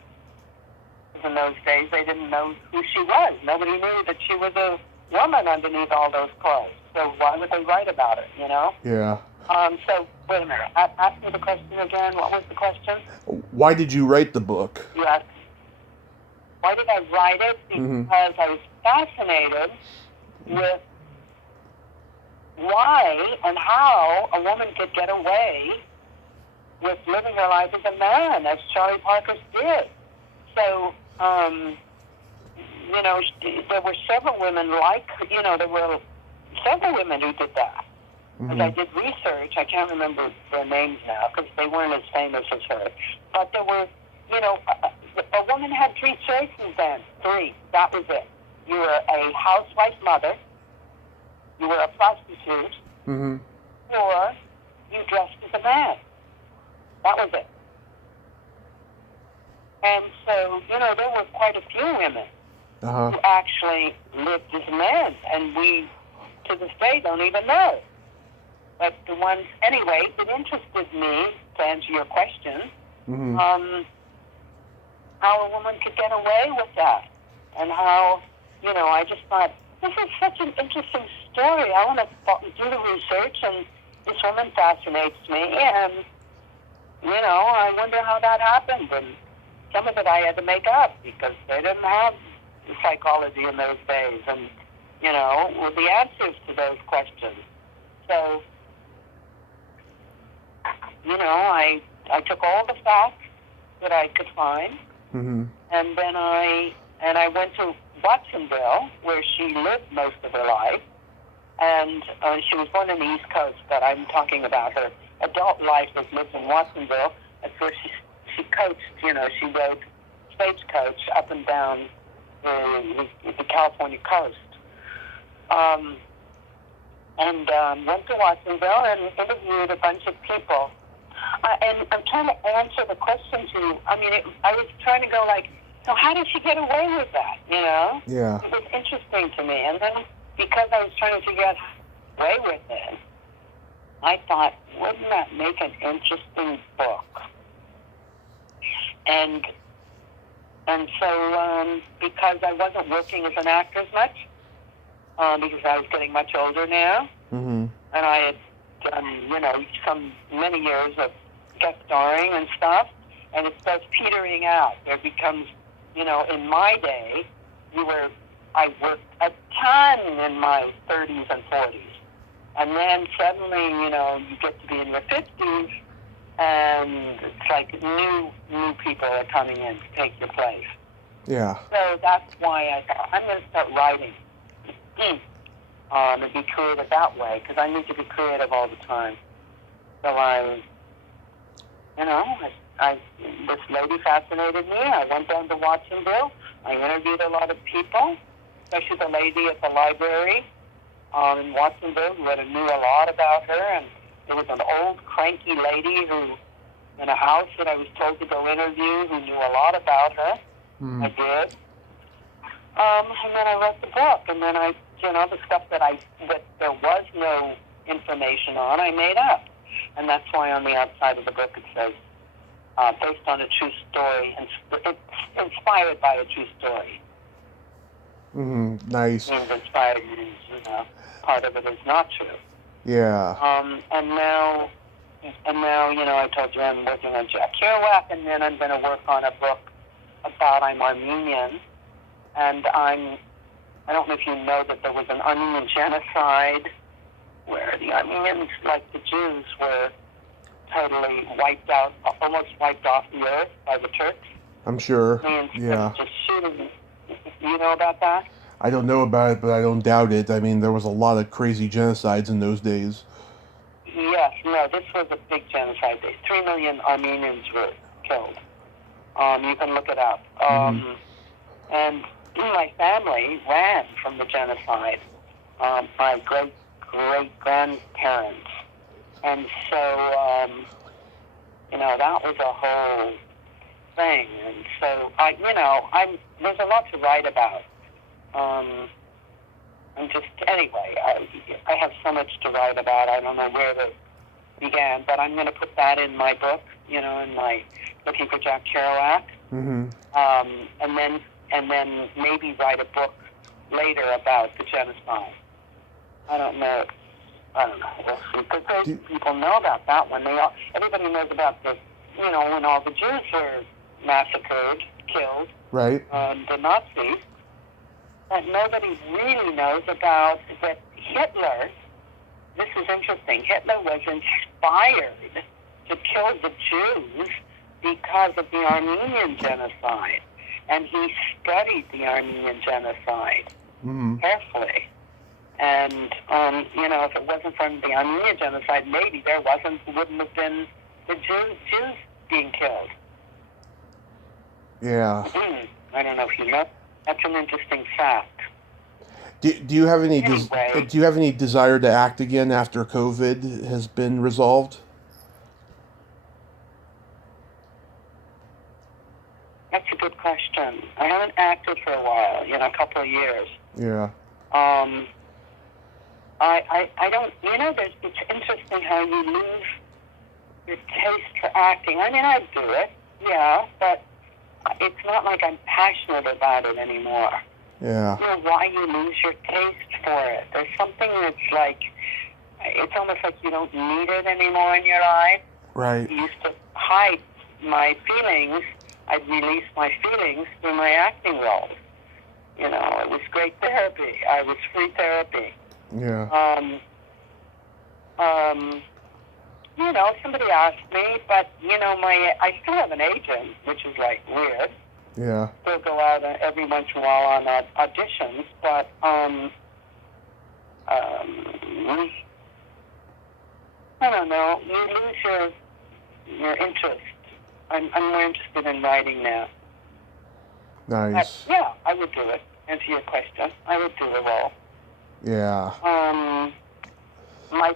Because in those days, they didn't know who she was. Nobody knew that she was a woman underneath all those clothes. So why would they write about it, Yeah. So, wait a minute. Ask me the question again. What was the question? Why did you write the book? Yes. Why did I write it? Because I was fascinated with why and how a woman could get away with living her life as a man, as Charlie Parker did. So, there were several women there were several women who did that. As I did research, I can't remember their names now because they weren't as famous as her. But there were, a woman had three choices then. Three. That was it. You were a housewife mother, you were a prostitute, or you dressed as a man. That quite a few women Uh-huh. who actually lived as men, and we, to this day, don't even know. But the ones, anyway, it interested me, to answer your question, Mm-hmm. How a woman could get away with that. And how, I just thought, this is such an interesting story. I want to do the research, and this woman fascinates me. And, I wonder how that happened. And some of it I had to make up because they didn't have psychology in those days. And, with the answers to those questions. So, I took all the facts that I could find, Mm-hmm. and then I went to Watsonville, where she lived most of her life, and she was born on the East Coast, but I'm talking about her adult life was lived in Watsonville. At first, she coached, she rode stagecoach up and down the California coast. Went to Watsonville and interviewed a bunch of people. And I'm trying to answer the question to you. I mean, I was trying to go like, so how did she get away with that, Yeah. It was interesting to me. And then because I was trying to figure out how to get away with it, I thought, wouldn't that make an interesting book? And so because I wasn't working as an actor as much, because I was getting much older now, Mm-hmm. and I had done, many years of guest starring and stuff, and it starts petering out. There becomes, in my day, I worked a ton in my 30s and 40s. And then suddenly, you get to be in your 50s, and it's like new people are coming in to take your place. Yeah. So that's why I thought, I'm going to start writing. And be creative that way, because I need to be creative all the time. So this lady fascinated me. I went down to Watsonville. I interviewed a lot of people, especially the lady at the library in Watsonville who knew a lot about her. And there was an old cranky lady who, in a house that I was told to go interview, who knew a lot about her. Mm. I did. And then I wrote the book, and then the stuff that there was no information on, I made up. And that's why on the outside of the book it says, based on a true story, and it's inspired by a true story. Mm-hmm. Nice. Means inspired means, part of it is not true. Yeah. And now, I told you I'm working on Jack Kerouac, and then I'm going to work on a book about I'm Armenian, and I don't know if you know that there was an Armenian genocide where the Armenians, like the Jews, were totally wiped out, almost wiped off the earth by the Turks. I'm sure. Yeah. Just shooting. You know about that? I don't know about it, but I don't doubt it. I mean, there was a lot of crazy genocides in those days. Yes, no, this was a big genocide. 3 million Armenians were killed. You can look it up. And my family ran from the genocide. My great-great-grandparents. And so, that was a whole thing. And so, there's a lot to write about. Anyway, I have so much to write about. I don't know where to begin, but I'm going to put that in my book, in my Looking for Jack Kerouac. Mm-hmm. And then maybe write a book later about the genocide. I don't know. We'll see. Because people know about that one. Everybody knows about when all the Jews were massacred, killed, right? The Nazis. But nobody really knows about that Hitler. This is interesting. Hitler was inspired to kill the Jews because of the Armenian genocide. And he studied the Armenian genocide carefully. And, if it wasn't for the Armenian genocide, maybe wouldn't have been the Jews being killed. Yeah. I don't know if you know. That's an interesting fact. Do you have any Do you have any desire to act again after COVID has been resolved? That's a good question. I haven't acted for a while, a couple of years. Yeah. I don't, it's interesting how you lose your taste for acting. I mean, I do it, yeah, but it's not like I'm passionate about it anymore. Yeah. I don't know why you lose your taste for it. There's something that's like, it's almost like you don't need it anymore in your life. Right. I used to hide my feelings. I'd release my feelings through my acting roles. It was great therapy. I was free therapy. Yeah. Somebody asked me, but, I still have an agent, which is, like, weird. Yeah. Still go out every once in a while on auditions, but, I don't know. You lose your interest. I'm more interested in writing now. Nice. But, yeah, I would do it. Answer your question. I would do the role. Yeah. My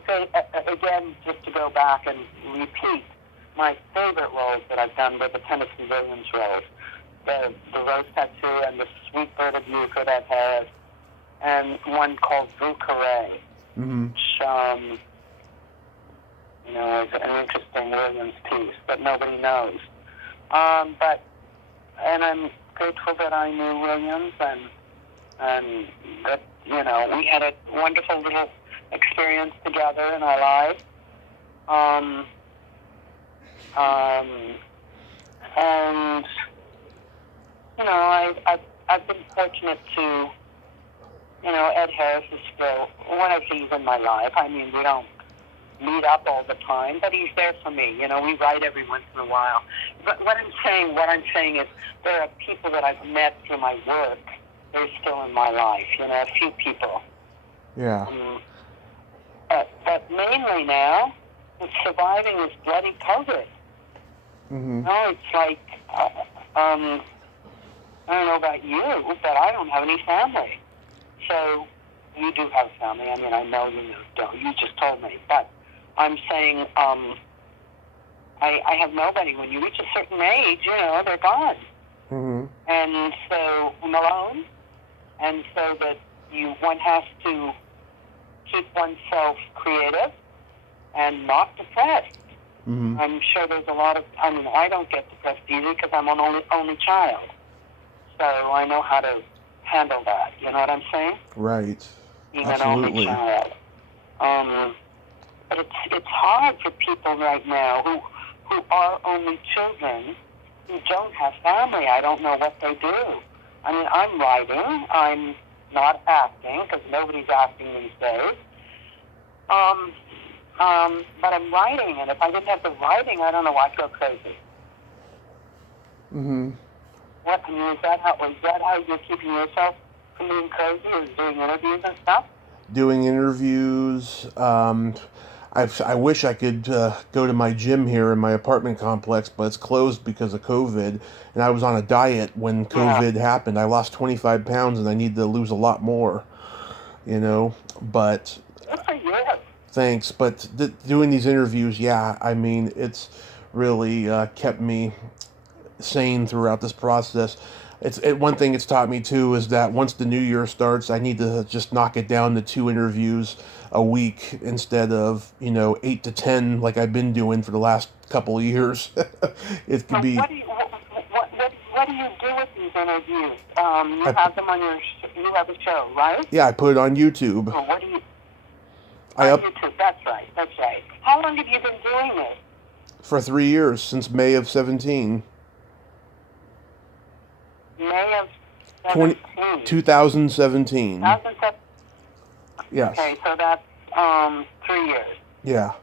again, just to go back and repeat, my favorite roles that I've done were the Tennessee Williams roles, the Rose Tattoo and the Sweet Bird of Euchre that had, and one called Vu Carré, which is an interesting Williams piece that nobody knows. And I'm grateful that I knew Williams and that we had a wonderful little experience together in our lives. And I've been fortunate to Ed Harris is still one of these in my life. I mean, we don't meet up all the time, but he's there for me. We write every once in a while. But what I'm saying is there are people that I've met through my work. They're still in my life. A few people. Yeah. But mainly now, it's surviving this bloody COVID. It's like, I don't know about you, but I don't have any family. So, you do have family. I mean, I know you don't. You just told me. But I'm saying, I have nobody. When you reach a certain age, they're gone. And so I'm alone. And so that one has to keep oneself creative and not depressed. I'm sure there's a lot of, I don't get depressed either because I'm an only child. So I know how to handle that. You know what I'm saying? Right. Being Absolutely. an only child. But it's hard for people right now who are only children, who don't have family. I don't know what they do. I mean, I'm writing. I'm not acting because nobody's acting these days. But I'm writing, and if I didn't have the writing, I don't know, I'd go crazy. What, is that how you're keeping yourself from being crazy, is doing interviews and stuff? Doing interviews. I wish I could go to my gym here in my apartment complex, but it's closed because of COVID. And I was on a diet when COVID happened. I lost 25 pounds, and I need to lose a lot more. But Good for you. thanks. But doing these interviews, I mean, it's really kept me sane throughout this process. One thing it's taught me too is that once the new year starts, I need to just knock it down to 2 interviews a week instead of 8 to 10 like I've been doing for the last couple of years. It could be. What do you do with these interviews? You have them on you have a show, right? Yeah, I put it on YouTube. Well, what do you? YouTube. That's right. How long have you been doing this? For 3 years, since May of 17. May of 17. 2017. 2017. Yes. Okay, so that's 3 years. Yeah.